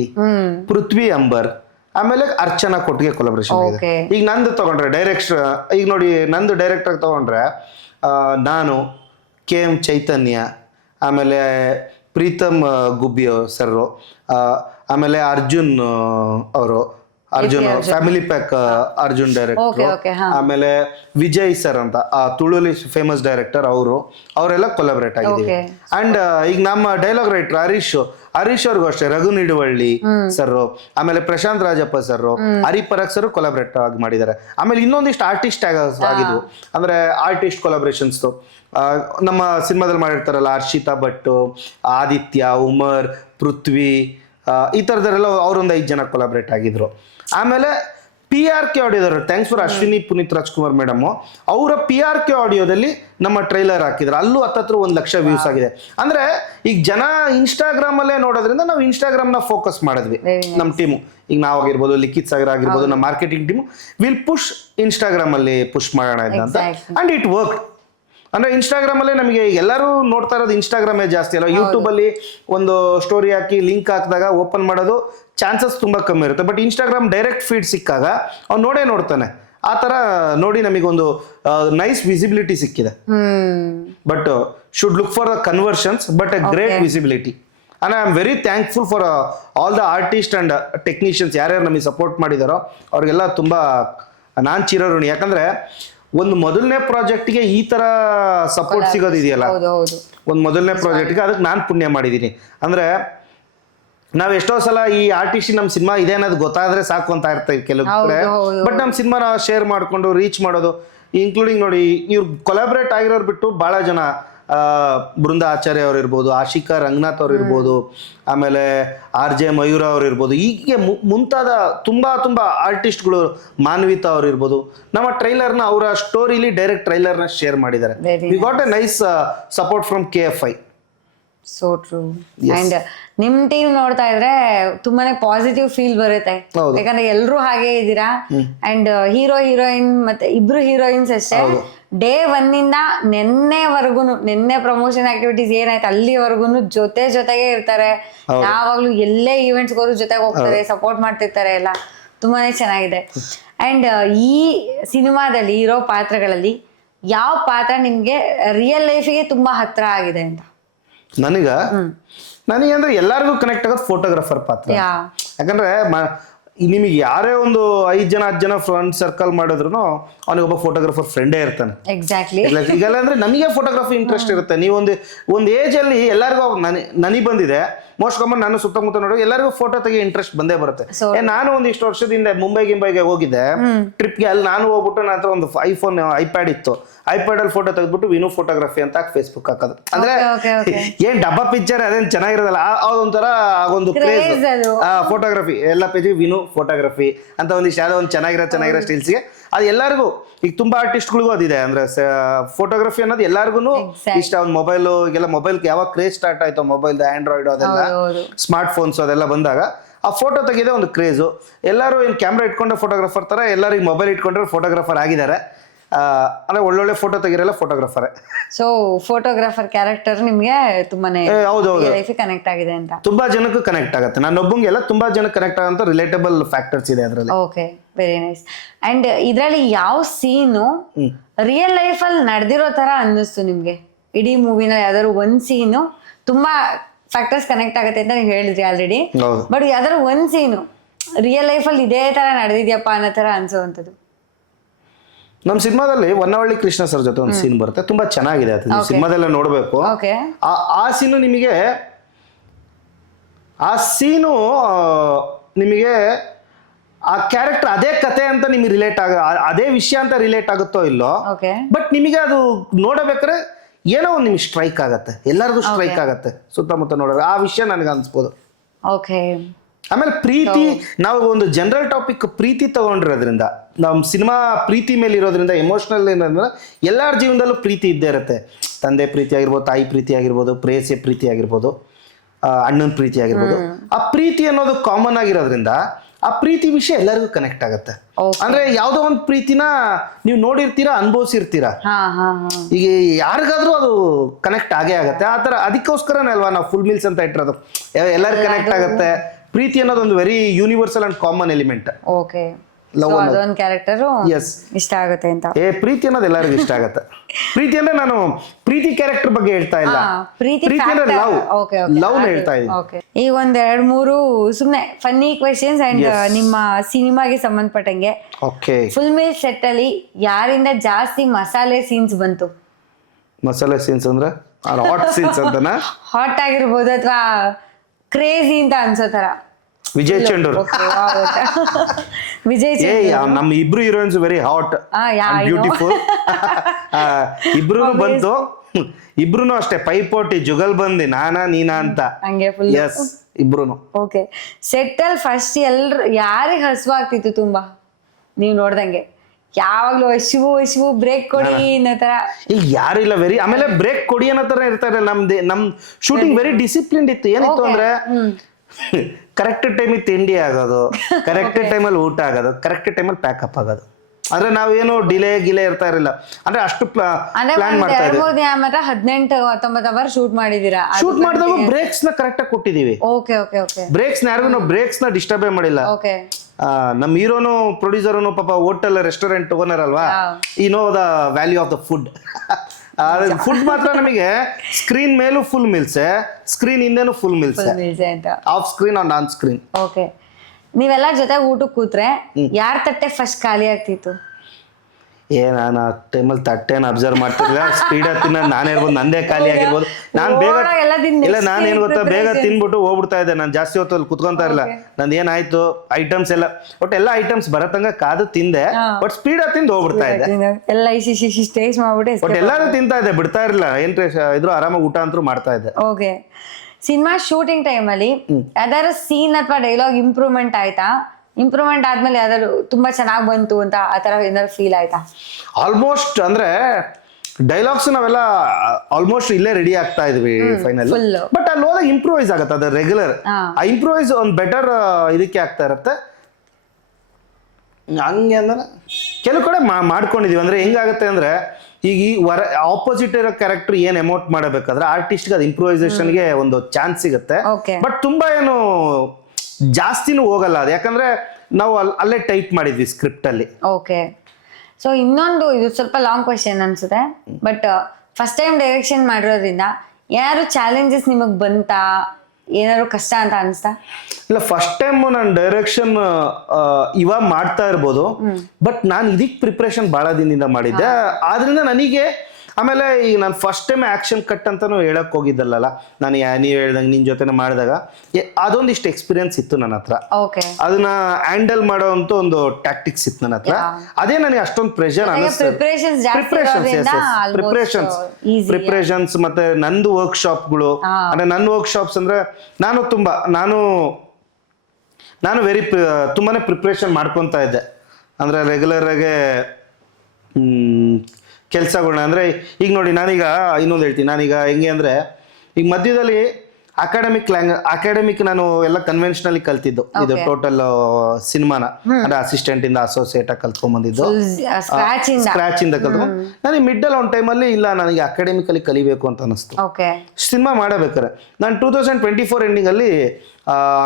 ಪೃಥ್ವಿ ಅಂಬರ್, ಆಮೇಲೆ ಅರ್ಚನಾ ಕೊಟ್ಟಿಗೆ ಕೊಲಾಬ್ರೇಷನ್ ಆಗಿದೆ. ಈಗ ನಂದು ತಗೊಂಡ್ರೆ ಡೈರೆಕ್ಟರ್, ಈಗ ನೋಡಿ ನಂದು ಡೈರೆಕ್ಟರ್ ತಗೊಂಡ್ರೆ ನಾನು, KM ಚೈತನ್ಯ, ಆಮೇಲೆ ಪ್ರೀತಮ್ ಗುಬ್ಬಿಯೋ ಸರ್, ಆಮೇಲೆ ಅರ್ಜುನ್ ಅವರು, Arjun family pack Arjun Okay, director, okay, ಹಾ. ಆಮೇಲೆ ವಿಜಯ್ ಸರ್ ಅಂತ ತುಳುಲಿ ಫೇಮಸ್ ಡೈರೆಕ್ಟರ್ ಅವರು, ಅವರೆಲ್ಲ ಕೊಲಾಬ್ರೇಟ್ ಆಗಿದ್ದೀವಿ. Okay. ಅಂಡ್ ಈಗ ನಮ್ಮ ಡೈಲಾಗ್ ರೈಟರ್ ಹರೀಶ್ ಅವ್ರಿಗೂ ಅಷ್ಟೇ, ರಘು ನಿಡುವಳ್ಳಿ ಸರ್, ಆಮೇಲೆ Prashanth Rajappa sir, Hariparag sir collaborate ಆಗಿ ಮಾಡಿದ್ದಾರೆ. ಆಮೇಲೆ ಇನ್ನೊಂದಿಷ್ಟು ಆರ್ಟಿಸ್ಟ್ ಆಗಿದ್ವು, ಅಂದ್ರೆ ಆರ್ಟಿಸ್ಟ್ ಕೊಲಾಬ್ರೇಷನ್ಸ್ ನಮ್ಮ ಸಿನಿಮಾದಲ್ಲಿ ಮಾಡಿರ್ತಾರಲ್ಲ, ಹರ್ಷಿತಾ ಭಟ್, ಆದಿತ್ಯ, ಉಮರ್, ಪೃಥ್ವಿ, ಈ ಥರದವರೆಲ್ಲ ಅವರೊಂದು 5 ಜನ ಕೊಲಾಬ್ರೇಟ್ ಆಗಿದ್ರು. ಆಮೇಲೆ PRK ಆಡಿಯೋದವರು, thanks for Ashwini Puneeth Rajkumar madam, ಅವರ PRK ಆಡಿಯೋದಲ್ಲಿ ನಮ್ಮ ಟ್ರೈಲರ್ ಹಾಕಿದ್ರು, ಅಲ್ಲೂ ಹತ್ತತ್ರ 1 ಲಕ್ಷ ವ್ಯೂಸ್ ಆಗಿದೆ. ಅಂದ್ರೆ ಈಗ ಜನ ಇನ್ಸ್ಟಾಗ್ರಾಮ್ ಅಲ್ಲೇ ನೋಡೋದ್ರಿಂದ ನಾವು ಇನ್ಸ್ಟಾಗ್ರಾಮ್ ನ ಫೋಕಸ್ ಮಾಡಿದ್ವಿ. ನಮ್ಮ ಟೀಮು, ಈಗ ನಾವಾಗಿರ್ಬೋದು, ಲಿಖಿತ್ ಸಾಗರ್ ಆಗಿರ್ಬೋದು, ನಮ್ಮ marketing team will push Instagram ಅಲ್ಲಿ ಪುಷ್ ಮಾಡೋಣ ಅಂತ. And it work. ಅಂದ್ರೆ ಇನ್ಸ್ಟಾಗ್ರಾಮ್ ಅಲ್ಲೇ ನಮಗೆ ಎಲ್ಲರೂ ನೋಡ್ತಾ ಇರೋದು ಇನ್ಸ್ಟಾಗ್ರಾಮೇ ಜಾಸ್ತಿ ಅಲ್ಲ. ಯೂಟ್ಯೂಬ್ ಅಲ್ಲಿ ಒಂದು ಸ್ಟೋರಿ ಹಾಕಿ ಲಿಂಕ್ ಹಾಕಿದಾಗ ಓಪನ್ ಮಾಡೋದು ಚಾನ್ಸಸ್ ತುಂಬಾ ಕಮ್ಮಿ ಇರುತ್ತೆ. ಬಟ್ ಇನ್ಸ್ಟಾಗ್ರಾಮ್ ಡೈರೆಕ್ಟ್ ಫೀಡ್ ಸಿಕ್ಕಾಗ ಅವ್ನು ನೋಡ್ತಾನೆ. ಆ ತರ ನೋಡಿ ನಮಗೊಂದು ನೈಸ್ ವಿಸಿಬಿಲಿಟಿ ಸಿಕ್ಕಿದೆ. But should look for the conversions, but A great visibility. And I am very thankful for all the artist and technicians, ಯಾರ್ಯಾರು ನಮಗೆ ಸಪೋರ್ಟ್ ಮಾಡಿದಾರೋ ಅವ್ರಿಗೆಲ್ಲ ತುಂಬಾ ನಾನ್ ಚಿರಋಣಿ. ಯಾಕಂದ್ರೆ ಒಂದು ಮೊದಲನೇ ಪ್ರಾಜೆಕ್ಟ್ಗೆ ಈ ತರ ಸಪೋರ್ಟ್ ಸಿಗೋದಿದೆಯಲ್ಲ, ಒಂದು ಮೊದಲನೇ ಪ್ರಾಜೆಕ್ಟ್ಗೆ, ಅದಕ್ಕೆ ನಾನು ಪುಣ್ಯ ಮಾಡಿದ್ದೀನಿ. ಅಂದ್ರೆ ನಾವ್ ಎಷ್ಟೋ ಸಲ ಈ ಆರ್ಟಿಸ್ಟ್ ನಮ್ಮ ಸಿನಿಮಾ ಇದೆ ಅನ್ನೋದು ಗೊತ್ತಾದ್ರೆ ಸಾಕು ಅಂತ ಇರ್ತೀವಿ ಕೆಲವು ಕಡೆ. ಬಟ್ ನಮ್ಮ ಸಿನಿಮಾನ ಶೇರ್ ಮಾಡ್ಕೊಂಡು ರೀಚ್ ಮಾಡೋದು, ಇನ್ಕ್ಲೂಡಿಂಗ್ ನೋಡಿ ಇವ್ರು ಕೊಲಾಬ್ರೇಟ್ ಆಗಿರೋರು ಬಿಟ್ಟು ಬಹಳ ಜನ, ಬೃಂದ ಆಚಾರ್ಯ ಅವ್ರು ಇರ್ಬೋದು, ಆಶಿಕಾ ರಂಗನಾಥ್ ಅವ್ರು ಇರ್ಬೋದು, ಆಮೇಲೆ RJ ಮಯೂರ ಅವ್ರು ಇರ್ಬೋದು, ಹೀಗೆ ಮುಂತಾದ ತುಂಬಾ ಆರ್ಟಿಸ್ಟ್ಗಳು, ಮಾನ್ವಿತಾ ಅವ್ರು ಇರ್ಬೋದು, ನಮ್ಮ ಟ್ರೈಲರ್ನ ಅವರ ಸ್ಟೋರಿಲಿ ಡೈರೆಕ್ಟ್ ಟ್ರೈಲರ್ನ ಶೇರ್ ಮಾಡಿದ್ದಾರೆ. We got A nice support from KFI. So true. And ನಿಮ್ ಟೀಮ್ ನೋಡ್ತಾ ಇದ್ರೆ ತುಂಬಾನೇ ಪಾಸಿಟಿವ್ ಫೀಲ್ ಬರುತ್ತೆ, ಯಾಕಂದ್ರೆ ಎಲ್ರು ಹಾಗೆ ಇದ್ದೀರಾ. ಅಂಡ್ ಹೀರೋ ಹೀರೋಯಿನ್ ಮತ್ತೆ ಇಬ್ರು ಹೀರೋಯಿನ್ಸ್ ಅಷ್ಟೇ ಡೇ 1 ಇಂದ ನಿನ್ನೆ ಪ್ರಮೋಷನ್ ಆಕ್ಟಿವಿಟೀಸ್ ಏನಾಯ್ತು ಅಲ್ಲಿವರೆಗೂ ಜೊತೆಗೆ ಇರ್ತಾರೆ. ಯಾವಾಗ್ಲೂ ಎಲ್ಲೇ ಈವೆಂಟ್ಸ್ ಗೋರು ಜೊತೆಗೆ ಹೋಗ್ತಾರೆ, ಸಪೋರ್ಟ್ ಮಾಡ್ತಿರ್ತಾರೆ, ಎಲ್ಲ ತುಂಬಾನೇ ಚೆನ್ನಾಗಿದೆ. ಅಂಡ್ ಈ ಸಿನಿಮಾದಲ್ಲಿ ಇರೋ ಪಾತ್ರಗಳಲ್ಲಿ ಯಾವ ಪಾತ್ರ ನಿಮ್ಗೆ ರಿಯಲ್ ಲೈಫಿಗೆ ತುಂಬಾ ಹತ್ರ ಆಗಿದೆ ಅಂತ? ನನಗೆ ಅಂದ್ರೆ ಎಲ್ಲರಿಗೂ ಕನೆಕ್ಟ್ ಆಗೋದು ಫೋಟೋಗ್ರಾಫರ್ ಪಾತ್ರ. ಯಾಕಂದ್ರೆ ನಿಮಗೆ ಯಾರೇ ಒಂದು 5 ಜನ 10 ಜನ ಫ್ರೆಂಡ್ ಸರ್ಕಲ್ ಮಾಡಿದ್ರು ಅವನಿಗೆ ಒಬ್ಬ ಫೋಟೋಗ್ರಾಫರ್ ಫ್ರೆಂಡೇ ಇರ್ತಾನೆ. ಎಕ್ಸಾಕ್ಟ್ಲಿ. ಈಗಲ್ಲ ಅಂದ್ರೆ ನಮಗೆ ಫೋಟೋಗ್ರಫಿ ಇಂಟ್ರೆಸ್ಟ್ ಇರುತ್ತೆ. ನೀವು ಒಂದು ಏಜ್ ಅಲ್ಲಿ ಎಲ್ಲರಿಗೂ ನನಗೆ ಬಂದಿದೆ, ಮೋಸ್ಟ್ ಕಾಮನ್ ನಾನು ಸುತ್ತಮುತ್ತ ನೋಡಿ ಎಲ್ಲರಿಗೂ ಫೋಟೋ ತೆಗೆ ಇಂಟ್ರೆಸ್ಟ್ ಬಂದೇ ಬರುತ್ತೆ. ನಾನು ಒಂದಿಷ್ಟು ವರ್ಷದಿಂದ ಮುಂಬೈಗೆ ಹೋಗಿದ್ದೆ ಟ್ರಿಪ್ಗೆ. ಅಲ್ಲಿ ನಾನು ಹೋಗ್ಬಿಟ್ಟು ನನ್ನ ಹತ್ರ ಒಂದು ಐಪ್ಯಾಡ್ ಇತ್ತು. ಐಪ್ಯಾಡ್ ಅಲ್ಲಿ ಫೋಟೋ ತೆಗೆದ್ಬಿಟ್ಟು ವಿನು ಫೋಟೋಗ್ರಫಿ ಅಂತ ಫೇಸ್ಬುಕ್ ಹಾಕೋದು. ಅಂದ್ರೆ ಏನ್ ಡಬ್ಬಾ ಪಿಕ್ಚರ್ ಅದೇನ್ ಚೆನ್ನಾಗಿರೋದಲ್ಲ, ಅದೊಂಥರ ಒಂದು ಕ್ರೇಜ್. ಫೋಟೋಗ್ರಫಿ ಎಲ್ಲ ಪೇಜಿಗೆ ವಿನು ಫೋಟೋಗ್ರಫಿ ಅಂತ ಒಂದಿಷ್ಟು ಯಾವ್ದೋ ಒಂದು ಚೆನ್ನಾಗಿರೋ ಸ್ಟೈಲ್ಸ್ಗೆ ಅದು ಎಲ್ಲರಿಗೂ, ಈಗ ತುಂಬಾ ಆರ್ಟಿಸ್ಟ್ಗಳಿಗೂ ಅದಿದೆ. ಅಂದ್ರೆ ಫೋಟೋಗ್ರಫಿ ಅನ್ನೋದು ಎಲ್ಲರಿಗೂ ಇಷ್ಟ. ಒಂದು ಮೊಬೈಲ್ ಯಾವಾಗ ಕ್ರೇಜ್ ಸ್ಟಾರ್ಟ್ ಆಯ್ತು, ಮೊಬೈಲ್ ಆಂಡ್ರಾಯ್ಡ್ ಅದೆಲ್ಲ ಸ್ಮಾರ್ಟ್ ಫೋನ್ಸ್ ಅದೆಲ್ಲ ಬಂದಾಗ ಆ ಫೋಟೋ ತೆಗೆದೇ ಒಂದು ಕ್ರೇಜು. ಎಲ್ಲರೂ ಏನು ಕ್ಯಾಮ್ರಾ ಇಟ್ಕೊಂಡ್ರೆ ಫೋಟೋಗ್ರಾಫರ್ ತರ, ಎಲ್ಲರೂ ಈಗ ಮೊಬೈಲ್ ಇಟ್ಕೊಂಡ್ರೆ ಫೋಟೋಗ್ರಾಫರ್ ಆಗಿದ್ದಾರೆ. ಅಂದ್ರೆ ಒಳ್ಳೊಳ್ಳೆ ಫೋಟೋ ತೆಗಿರಲ್ಲ ಫೋಟೋಗ್ರಾಫರ್. ಸೊ ಫೋಟೋಗ್ರಾಫರ್ ಕ್ಯಾರೆಕ್ಟರ್ ನಿಮ್ಗೆ ತುಂಬಾನೇ ಕನೆಕ್ಟ್ ಆಗಿದೆ ಅಂತ? ತುಂಬಾ ಜನಕ್ಕೂ ಕನೆಕ್ಟ್ ಆಗುತ್ತೆ. ನಾನೊಬ್ಬಂಗೆಲ್ಲ ತುಂಬಾ ಜನ ಕನೆಕ್ಟ್ ಆಗಂತ ರಿಲೇಟಬಲ್ ಫ್ಯಾಕ್ಟರ್ಸ್ ಇದೆ ಅದರಲ್ಲಿ. Okay, very nice. ಅಂಡ್ ಇದ್ರಲ್ಲಿ ಯಾವ ಸೀನು ರಿಯಲ್ ಲೈಫ್ ಅಲ್ಲಿ ನಡೆದಿರೋ ತರ ಅನ್ನಿಸ್ತು ನಿಮ್ಗೆ? ಇಡೀ ಮೂವಿನ ಯಾವ್ದಾದ್ರು ಒಂದ್ ಸೀನು ತುಂಬಾ ಫ್ಯಾಕ್ಟರ್ಸ್ ಕನೆಕ್ಟ್ ಆಗುತ್ತೆ ಅಂತ ನೀವು ಹೇಳಿದ್ರಿ ಆಲ್ರೆಡಿ, ಬಟ್ ಯಾವ್ದಾದ್ರು ಒಂದ್ ಸೀನು ರಿಯಲ್ ಲೈಫ್ ಅಲ್ಲಿ ಇದೇ ತರ ನಡೆದಿದ್ಯಪ್ಪ ಅನ್ನೋ ತರ ಅನ್ಸೋವಂಥದ್ದು? ನಮ್ಮ ಸಿನಿಮಾದಲ್ಲಿ ಹೊನ್ನವಳ್ಳಿ ಕೃಷ್ಣ ಸರ್ ಜೊತೆ ಒಂದು ಸೀನ್ ಬರುತ್ತೆ, ತುಂಬಾ ಚೆನ್ನಾಗಿದೆ. ಅದು ಸಿನಿಮಾದೆಲ್ಲ ನೋಡ್ಬೇಕು. ಆ ಸೀನು ನಿಮಗೆ ಆ ಕ್ಯಾರೆಕ್ಟರ್ ಅದೇ ಕತೆ ಅಂತ ನಿಮಗೆ ಅದೇ ವಿಷಯ ಅಂತ ರಿಲೇಟ್ ಆಗುತ್ತೋ ಇಲ್ಲೋ, ಬಟ್ ನಿಮಗೆ ಅದು ನೋಡಬೇಕಾದ್ರೆ ಏನೋ ಒಂದು ನಿಮ್ಗೆ ಸ್ಟ್ರೈಕ್ ಆಗತ್ತೆ, ಎಲ್ಲರಿಗೂ ಸ್ಟ್ರೈಕ್ ಆಗತ್ತೆ ಸುತ್ತಮುತ್ತ ನೋಡೋದು. ಆ ವಿಷಯ ನನಗೆ ಅನ್ಸ್ಬೋದು. ಆಮೇಲೆ ಪ್ರೀತಿ, ನಾವು ಒಂದು ಜನರಲ್ ಟಾಪಿಕ್ ಪ್ರೀತಿ ತಗೊಂಡಿರೋದ್ರಿಂದ, ನಮ್ಮ ಸಿನಿಮಾ ಪ್ರೀತಿ ಮೇಲೆ ಇರೋದ್ರಿಂದ, ಎಮೋಷನಲ್ ಇರೋದ್ರಿಂದ ಎಲ್ಲರ ಜೀವನದಲ್ಲೂ ಪ್ರೀತಿ ಇದ್ದೇ ಇರುತ್ತೆ. ತಂದೆ ಪ್ರೀತಿ ಆಗಿರ್ಬೋದು, ತಾಯಿ ಪ್ರೀತಿ ಆಗಿರ್ಬೋದು, ಪ್ರೇಯಸಿ ಪ್ರೀತಿ ಆಗಿರ್ಬೋದು, ಅಣ್ಣನ ಪ್ರೀತಿ ಆಗಿರ್ಬೋದು. ಆ ಪ್ರೀತಿ ಅನ್ನೋದು ಕಾಮನ್ ಆಗಿರೋದ್ರಿಂದ ಆ ಪ್ರೀತಿ ವಿಷಯ ಎಲ್ಲರಿಗೂ ಕನೆಕ್ಟ್ ಆಗುತ್ತೆ. ಅಂದ್ರೆ ಯಾವ್ದೋ ಒಂದು ಪ್ರೀತಿನ ನೀವು ನೋಡಿರ್ತೀರಾ, ಅನುಭವಿಸಿರ್ತೀರಾ, ಈಗ ಯಾರಿಗಾದ್ರೂ ಅದು ಕನೆಕ್ಟ್ ಆಗೇ ಆಗತ್ತೆ. ಆ ತರ ಅದಕ್ಕೋಸ್ಕರನೇ ಅಲ್ವಾ ನಾವು ಫುಲ್ ಮೀಲ್ಸ್ ಅಂತ ಇಟ್ಟಿರೋದು, ಎಲ್ಲರಿಗೂ ಕನೆಕ್ಟ್ ಆಗುತ್ತೆ. ಪ್ರೀತಿ ಅನ್ನೋದು ಒಂದು very universal and common element. Love ಅನ್ನೋದು. ಅದೊಂದು ಕ್ಯಾರೆಕ್ಟರು Yes. ಇಷ್ಟ ಆಗುತ್ತೆ ಅಂತ. ಪ್ರೀತಿ ಅನ್ನೋದು ಎಲ್ಲರಿಗೂ ಇಷ್ಟ ಆಗತ್ತೆ. ಪ್ರೀತಿ ಅಂದ್ರೆ ನಾನು ಪ್ರೀತಿ ಕ್ಯಾರೆಕ್ಟರ್ ಬಗ್ಗೆ ಹೇಳ್ತಾ ಇಲ್ಲ, ಪ್ರೀತಿ ಅಂದ್ರೆ factor. Love, Okay, okay. Love ನ ಹೇಳ್ತಾ ಇದ್ದೀನಿ. Okay. ಈಗ ಒಂದ್ 2-3 ಸುಮ್ನೆ ಫನ್ನಿ ಕ್ವೆಶನ್ಸ್ ಅಂಡ್ ನಿಮ್ಮ ಸಿನಿಮಾಗೆ ಸಂಬಂಧಪಟ್ಟಂಗೆ ಓಕೆ. ಫುಲ್ ಮೀಲ್ ಸೆಟ್ ಅಲ್ಲಿ ಯಾರಿಂದ ಜಾಸ್ತಿ ಮಸಾಲೆ ಸೀನ್ಸ್ ಬಂತು? ಮಸಾಲೆ ಸೀನ್ಸ್ ಅಂದ್ರೆ ಹಾಟ್ ಸೀನ್ಸ್ ಅಂತನಾ? ಹಾಟ್ ಆಗಿರ್ಬೋದು ಅಥವಾ ಕ್ರೇಜಿ ಅಂತ ಅನ್ಸೋ ತರ. ವಿಜಯ್ ಚಂಡೂರ್. ವಿಜಯ್ ನಮ್ಮ ಇಬ್ರು ಹೀರೋಯಿನ್ಸ್ ವೆರಿ ಹಾಟ್, ಬ್ಯೂಟಿಫುಲ್. ಇಬ್ರು ಬಂತು, ಇಬ್ರು ಅಷ್ಟೇ ಪೈಪೋಟಿ ಜುಗಲ್ಬಂದಿ, ನಾನಾ ನೀನಾ ಅಂತ. ಹಂಗೆ ಫುಲ್. ಎಸ್, ಇಬ್ರು. ಓಕೆ. ಸೆಟ್ ಅಲ್ಲಿ ಫಸ್ಟ್ ಎಲ್ರು ಯಾರಿಗೆ ಹಸುವಾಗ್ತಿತ್ತು ತುಂಬಾ ನೀವ್ ನೋಡ್ದಂಗೆ? ಯಾವಾಗ್ಲೂ ಶಿವು ಬ್ರೇಕ್ ಕೊಡಿ ಅನ್ನೋ ತರ. ಈಗ ಯಾರು ಇಲ್ಲ, ವೆರಿ ಆಮೇಲೆ ಬ್ರೇಕ್ ಕೊಡಿ ಅನ್ನೋ ತರ ಇರ್ತಾರೆ. ನಮ್ ಶೂಟಿಂಗ್ ವೆರಿ ಡಿಸಿಪ್ಲಿನ್ ಇತ್ತು. ಏನಿತ್ತು ಅಂದ್ರೆ ಕರೆಕ್ಟ್ ಟೈಮಿಗೆ ತಿಂಡಿ ಆಗೋದು, ಕರೆಕ್ಟ್ ಟೈಮಲ್ಲಿ ಊಟ ಆಗೋದು, ಕರೆಕ್ಟ್ ಟೈಮಲ್ಲಿ ಪ್ಯಾಕಪ್ ಆಗೋದು. ಅಂದ್ರೆ ನಾವೇನು ಡಿಲೇ ಇರ್ತಾ ಇರಲಿಲ್ಲ. ಅಂದ್ರೆ ಅಷ್ಟು ಪ್ಲಾನ್ ಮಾಡ್ತಾ ಇದ್ದೀವಿ. 18-19 ಅವರ್ ಶೂಟ್ ಮಾಡಿದೀರಾ? ಶೂಟ್ ಮಾಡಿದಾಗ ಬ್ರೇಕ್ಸ್ ನ ಕರೆಕ್ಟ್ ಆಗಿ ಕೊಟ್ಟಿದೀವಿ. Okay okay okay. ಬ್ರೇಕ್ಸ್ ಯಾರಿಗೂ ನಾವು ಬ್ರೇಕ್ಸ್ ನ ಡಿಸ್ಟರ್ಬೇ ಮಾಡಿಲ್ಲ. ಓಕೆ. ನಮ್ಮ ಹೀರೋನು ಪ್ರೊಡ್ಯೂಸರ್ನು ಪಾಪ ಹೋಟೆಲ್ ರೆಸ್ಟೋರೆಂಟ್ ಓನರ್ ಅಲ್ವಾ, ಈ know the value of the food. Food ಮಾತ್ರ ನಮಗೆ ಸ್ಕ್ರೀನ್ ಮೇಲೂ ಫುಲ್ ಮಿಲ್ಸ್, ಸ್ಕ್ರೀನ್ ಹಿಂದೆನೂ full meals, off screen on on screen. Okay. ನೀವೆಲ್ಲ ಜೊತೆ ಊಟಕ್ಕೆ ಕೂತ್ರೆ ಯಾರ ತಟ್ಟೆ ಫಸ್ಟ್ ಖಾಲಿ ಆಗ್ತಿತ್ತು? ನಾನು ಆ ಟೈಮಲ್ಲಿ ತಟ್ಟೆನ ಅಬ್ಸರ್ವ್ ಮಾಡ್ತಿರ್ಲಿಲ್ಲ. ಸ್ಪೀಡ್ ತಿನ್ನ ನಾನೇ ಇರ್ಬೋದು, ನಂದೇ ಖಾಲಿ ಆಗಿರ್ಬೋದು. ನಾನು ಬೇಗ ಇಲ್ಲ, ನಾನು ಏನ್ ಗೊತ್ತಾ, ಬೇಗ ತಿನ್ಬಿಟ್ಟು ಹೋಗ್ಬಿಡ್ತಾ ಇದ್ದೆ. ನಾನು ಜಾಸ್ತಿ ಹೊತ್ತು ಅಲ್ಲಿ ಕುತ್ಕೊಂತಾ ಇರಲಿಲ್ಲ. ನಂದು ಏನಾಯ್ತು ಐಟಮ್ಸ್ ಎಲ್ಲ ಒಟ್ಟು ಎಲ್ಲ ಐಟಮ್ಸ್ ಬರತ್ತಂಗ ಕಾದು ತಿಂದೆ, ಬಟ್ ಸ್ಪೀಡ್ ತಿಂದು ಹೋಗ್ಬಿಡ್ತಾ ಇದ್ದೆ. ಎಲ್ಲ ಟೇಸ್ಟ್ ಮಾಡ್ಬಿಟ್ಟು ಬಟ್ ಎಲ್ಲಾರು ತಿಂತಾ ಇದ್ದೆ, ಬಿಡ್ತಾ ಇರಲಿಲ್ಲ. ಏನ್ ಇದ್ರು ಆರಾಮಾಗಿ ಊಟ ಅಂತೂ ಮಾಡ್ತಾ ಇದ್ದೆ. ಓಕೆ. ಸಿನಿಮಾ ಶೂಟಿಂಗ್ ಟೈಮಲ್ಲಿ ಯಾವ್ದಾದ್ರು ಸೀನ್ ಅಥವಾ ಡೈಲಾಗ್ ಇಂಪ್ರೂವ್ಮೆಂಟ್ ಆಯ್ತಾ? ಇಂಪ್ರೂವ್ಮೆಂಟ್ ಆದ್ಮೇಲೆ ಯಾವ್ದಾದ್ರು ತುಂಬಾ ಚೆನ್ನಾಗಿ ಬಂತು ಅಂತ ಆ ತರ ಏನಾದ್ರು ಫೀಲ್ ಆಯ್ತಾ? ಆಲ್ಮೋಸ್ಟ್ ಅಂದ್ರೆ ಡೈಲಾಗ್ಸ್ ನಾವೆಲ್ಲ ಆಲ್ಮೋಸ್ಟ್ ಇಲ್ಲೇ ರೆಡಿ ಆಗ್ತಾ ಇದ್ವಿ ಫೈನಲ್. ಬಟ್ ಅಲ್ಲಿ ಹೋದಾಗ ಇಂಪ್ರೂವೈಸ್ ಆಗುತ್ತೆ, ಅದು ರೆಗ್ಯುಲರ್. ಆ ಇಂಪ್ರೂವೈಸ್ ಒಂದು ಬೆಟರ್ ಇದಕ್ಕೆ ಆಗ್ತಾ ಇರುತ್ತೆ. ಹಂಗೆ ಅಂದ್ರೆ ಕೆಲವು ಕಡೆ ಮಾಡ್ಕೊಂಡಿದೀವಿ. ಅಂದ್ರೆ ಹೆಂಗಾಗುತ್ತೆ ಅಂದ್ರೆ ಈಗ ಈ ಆಪೋಸಿಟ್ ಇರೋ ಕ್ಯಾರೆಕ್ಟರ್ ಏನ್ ಎಮೋಟ್ ಮಾಡಬೇಕಾದ್ರೆ ಆರ್ಟಿಸ್ಟ್ಗೆ ಅದು ಇಂಪ್ರೂವೈಸೇಷನ್ಗೆ ಒಂದು ಚಾನ್ಸ್ ಸಿಗುತ್ತೆ. ಬಟ್ ತುಂಬಾ ಏನು ಜಾಸ್ತಿನೂ ಹೋಗಲ್ಲ ಅದು, ಯಾಕಂದ್ರೆ ನಾವು ಅಲ್ಲೇ ಟೈಪ್ ಮಾಡಿದ್ವಿ ಸ್ಕ್ರಿಪ್ಟ್ ಅಲ್ಲಿ. ಓಕೆ. ಸೊ ಇನ್ನೊಂದು, ಇದು ಸ್ವಲ್ಪ ಲಾಂಗ್ ಕ್ವೆಶ್ಚನ್ ಅನ್ಸುತ್ತೆ, ಬಟ್ ಫಸ್ಟ್ ಟೈಮ್ ಡೈರೆಕ್ಷನ್ ಮಾಡಿರೋದ್ರಿಂದ ಏನಾದ್ರು ಚಾಲೆಂಜಸ್ ನಿಮಗ್ ಬಂತಾ? ಏನಾದ್ರು ಕಷ್ಟ ಅಂತ ಅನ್ಸ್ತಾ? ಇಲ್ಲ, ಫಸ್ಟ್ ಟೈಮ್ ನಾನು ಡೈರೆಕ್ಷನ್ ಇವಾಗ ಮಾಡ್ತಾ ಇರ್ಬೋದು, ಬಟ್ ನಾನು ಇದಕ್ಕೆ ಪ್ರಿಪ್ರೇಷನ್ ಬಹಳ ದಿನದಿಂದ ಮಾಡಿದ್ದೆ. ಆದ್ರಿಂದ ನನಗೆ ಆಮೇಲೆ ಈಗ ನಾನು ಫಸ್ಟ್ ಟೈಮ್ ಆಕ್ಷನ್ ಕಟ್ ಅಂತಾನು ಹೇಳಕ್ ಹೋಗಿದ್ದಲ್ಲ ನಾನು, ನೀವ್ ಹೇಳ್ದಂಗೆ ನಿನ್ ಜೊತೆ ಮಾಡಿದಾಗ ಅದೊಂದಿಷ್ಟು ಎಕ್ಸ್ಪೀರಿಯನ್ಸ್ ಇತ್ತು ನನ್ನ ಹತ್ರ. ಅದನ್ನ ಹ್ಯಾಂಡಲ್ ಮಾಡೋಂತ ಒಂದು ಟ್ಯಾಕ್ಟಿಕ್ಸ್ ಇತ್ತು ನನ್ನ ಹತ್ರ. ಅದೇ ನನಗೆ ಅಷ್ಟೊಂದು ಪ್ರೆಷರ್ ಅನಿಸ್ತದೆ. ಪ್ರಿಪ್ರೇಷನ್ಸ್ ಮತ್ತೆ ನಂದು ವರ್ಕ್ಶಾಪ್ಗಳು. ಅಂದ್ರೆ ನನ್ನ ವರ್ಕ್ಶಾಪ್ಸ್ ಅಂದ್ರೆ ನಾನು ತುಂಬಾನೇ ಪ್ರಿಪ್ರೇಷನ್ ಮಾಡ್ಕೊತಾ ಇದ್ದೆ. ಅಂದ್ರೆ ರೆಗ್ಯುಲರ್ ಆಗಿ ಕೆಲಸಗಳನ್ನ, ಅಂದ್ರೆ ಈಗ ನೋಡಿ, ನಾನೀಗ ಇನ್ನೊಂದು ಹೇಳ್ತೀನಿ. ನಾನೀಗ ಹೆಂಗೆ ಅಂದ್ರೆ ಈಗ ಮಧ್ಯದಲ್ಲಿ ಅಕಾಡೆಮಿಕ್ ನಾನು ಎಲ್ಲ ಕನ್ವೆನ್ಷನಲಿ ಕಲ್ತಿದ್ದು. ಇದು ಟೋಟಲ್ ಸಿನಿಮಾನ ಅಂದ್ರೆ ಅಸಿಸ್ಟೆಂಟ್ ಇಂದ ಅಸೋಸಿಯೇಟ್ ಆಗಿ ಕಲ್ತ್ಕೊಂಡ್ ಬಂದಿದ್ದು, ಸ್ಕ್ರಾಚ್ ಇಂದ ಕಲ್ತ್ಕೊಂಡು. ನನಗೆ ಮಿಡ್ಡಲ್ ಒಂದು ಟೈಮಲ್ಲಿ ಇಲ್ಲ, ನನಗೆ ಅಕಾಡೆಮಿಕಲಿ ಕಲಿಬೇಕು ಅಂತ ಅನಿಸ್ತು. ಸಿನಿಮಾ ಮಾಡಬೇಕಾರೆ ನಾನು 2024 ಎಂಡಿಂಗ್ ಅಲ್ಲಿ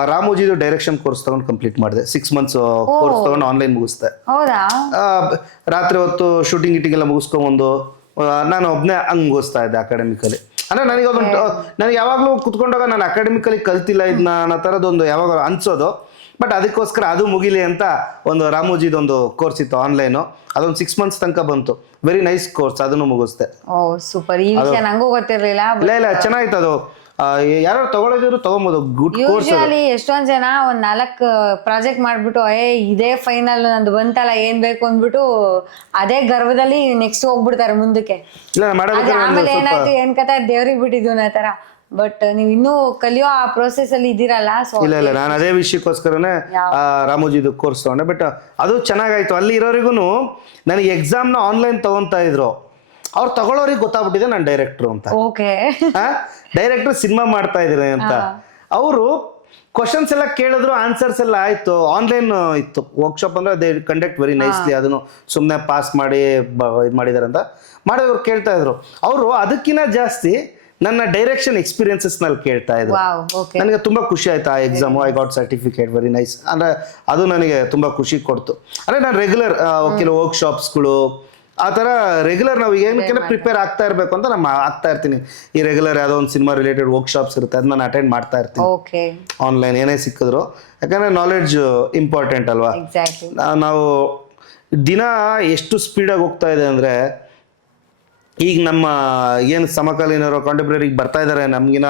ರಾಮೋಜಿದು ಡೈರೆಕ್ಷನ್ ಕೋರ್ಸ್ ತಗೊಂಡು ಕಂಪ್ಲೀಟ್ ಮಾಡಿದೆ. 6 months ಕೋರ್ಸ್ ತಗೊಂಡು ಆನ್ಲೈನ್ ಮುಗಿಸ್ದೆ. ರಾತ್ರಿ ಹೊತ್ತು ಶೂಟಿಂಗ್ ಗಿಟಿಂಗ್ ಎಲ್ಲ ಮುಗಿಸ್ಕೊಂಡ್ಬಂದು ನಾನು ಒಬ್ನೇ ಹಂಗ್ ಮುಗಿಸ್ತಾ ಇದ್ದೆ ಅಕಾಡೆಮಿಕಲಿ. ಅಂದ್ರೆ ನನಗೆ ಯಾವಾಗ್ಲೂ ಕುತ್ಕೊಂಡಾಗ ನಾನು ಅಕಾಡೆಮಿಕಲಿ ಕಲ್ತಿಲ್ಲ ಇದನ್ನ ಅನ್ನೋ ತರದೊಂದು ಯಾವಾಗ ಅನ್ಸೋದು. ಬಟ್ ಅದಕ್ಕೋಸ್ಕರ ಅದು ಮುಗಿಲಿ ಅಂತ ಒಂದು ರಾಮೋಜಿದೊಂದು ಕೋರ್ಸ್ ಇತ್ತು ಆನ್ಲೈನ್, ಅದೊಂದು 6 months ತನಕ ಬಂತು. ವೆರಿ ನೈಸ್ ಕೋರ್ಸ್, ಅದನ್ನು ಮುಗಿಸ್ದೆ. ಸೂಪರ್. ಈ ವಿಷಯ ನಂಗೂ ಗೊತ್ತಿರಲಿಲ್ಲ. ಇಲ್ಲ ಚೆನ್ನಾಗಿತ್ತು ಅದು. ಯಾರು ತಗೊಳ್ಳೋದಿದ್ರು ತಗೊಬೋದು. Good course. ಎಷ್ಟೊಂದ್ ಜನ ಒಂದ್ 4 ಪ್ರಾಜೆಕ್ಟ್ ಮಾಡ್ಬಿಟ್ಟು ಇದೇ ಫೈನಲ್ ನಂದು ಬಂತಲ್ಲ ಏನ್ ಬೇಕು ಅಂದ್ಬಿಟ್ಟು ಅದೇ ಗರ್ವದಲ್ಲಿ ನೆಕ್ಸ್ಟ್ ಹೋಗ್ಬಿಡ್ತಾರೆ ಮುಂದಕ್ಕೆ. ಆಮೇಲೆ ಏನಾಯ್ತು ಏನ್ ಕಥೆ ದೇವ್ರಿಗೆ ಬಿಟ್ಟಿದ್ವು ಅನ್ನೋ ತರ. ಬಟ್ ನೀವ್ ಇನ್ನೂ ಕಲಿಯೋ ಆ ಪ್ರೋಸೆಸ್ ಅಲ್ಲಿ ಇದ್ದೀರಲ್ಲ. ಇಲ್ಲ ನಾನು ಅದೇ ವಿಷಯಕ್ಕೋಸ್ಕರನೇ ರಾಮೋಜಿದು ಕೋರ್ಸ್ ತಗೊಂಡೆ. ಬಟ್ ಅದು ಚೆನ್ನಾಗಾಯ್ತು. ಅಲ್ಲಿ ಇರೋರಿಗೂ ನನಗೆ ಎಕ್ಸಾಮ್ ನ ಆನ್ಲೈನ್ ತಗೊಂತಾ ಇದ್ರು. ಅವ್ರು ತಗೊಳ್ಳೋರಿಗೆ ಗೊತ್ತಾಗ್ಬಿಟ್ಟಿದೆ ನಾನು ಡೈರೆಕ್ಟ್ರು ಅಂತ. ಡೈರೆಕ್ಟರ್ ಸಿನಿಮಾ ಮಾಡ್ತಾ ಇದ್ದೀರಿ ಅಂತ. ಅವರು ಕ್ವಶನ್ಸ್ ಎಲ್ಲ ಕೇಳಿದ್ರು, ಆನ್ಸರ್ಸ್ ಎಲ್ಲ ಆಯ್ತು. ಆನ್ಲೈನ್ ಇತ್ತು ವರ್ಕ್ಶಾಪ್. ಅಂದ್ರೆ ದೇ ಕಂಡಕ್ಟ್ ವೆರಿ ನೈಸ್ಲಿ. ಅದನ್ನು ಸುಮ್ಮನೆ ಪಾಸ್ ಮಾಡಿ ಇದು ಮಾಡಿದಾರೆ ಅಂತ ಮಾಡಿದವ್ರು ಕೇಳ್ತಾ ಇದ್ರು. ಅವರು ಅದಕ್ಕಿಂತ ಜಾಸ್ತಿ ನನ್ನ ಡೈರೆಕ್ಷನ್ ಎಕ್ಸ್ಪೀರಿಯನ್ಸಸ್ ನಲ್ಲಿ ಕೇಳ್ತಾ ಇದ್ರು. Wow, okay. ನನಗೆ ತುಂಬಾ ಖುಷಿ ಆಯ್ತು ಆ exam. I got certificate, very nice. ಅಂದ್ರೆ ಅದು ನನಗೆ ತುಂಬಾ ಖುಷಿ ಕೊಡ್ತು. ಅಂದ್ರೆ ನಾನು ರೆಗ್ಯುಲರ್ ಕೆಲವು ವರ್ಕ್ಶಾಪ್ಸ್ಗಳು ಆ ಥರ ರೆಗ್ಯುಲರ್ ನಾವು ಏನಕ್ಕೆ ಪ್ರಿಪೇರ್ ಆಗ್ತಾ ಇರಬೇಕು ಅಂತ ನಾನು ಆಗ್ತಾ ಇರ್ತೀನಿ. ಈ ರೆಗ್ಯುಲರ್ ಯಾವುದೋ ಒಂದು ಸಿನಿಮಾ ರಿಲೇಟೆಡ್ ವರ್ಕ್ಶಾಪ್ಸ್ ಇರುತ್ತೆ, ಅದು ನಾನು ಅಟೆಂಡ್ ಮಾಡ್ತಾ ಇರ್ತೀನಿ ಓಕೆ. ಆನ್ಲೈನ್ ಏನೇ ಸಿಕ್ಕಿದ್ರು. ಯಾಕಂದ್ರೆ ನಾಲೆಡ್ಜ್ ಇಂಪಾರ್ಟೆಂಟ್ ಅಲ್ವಾ. ಎಕ್ಸಾಕ್ಟ್ಲಿ. ನಾವು ದಿನ ಎಷ್ಟು ಸ್ಪೀಡಾಗಿ ಹೋಗ್ತಾ ಇದೆ ಅಂದರೆ, ಈಗ ನಮ್ಮ ಏನು ಸಮಕಾಲೀನರು ಕಾಂಟೆಂಪ್ರರಿಗೆ ಬರ್ತಾ ಇದ್ದಾರೆ ನಮಗಿನ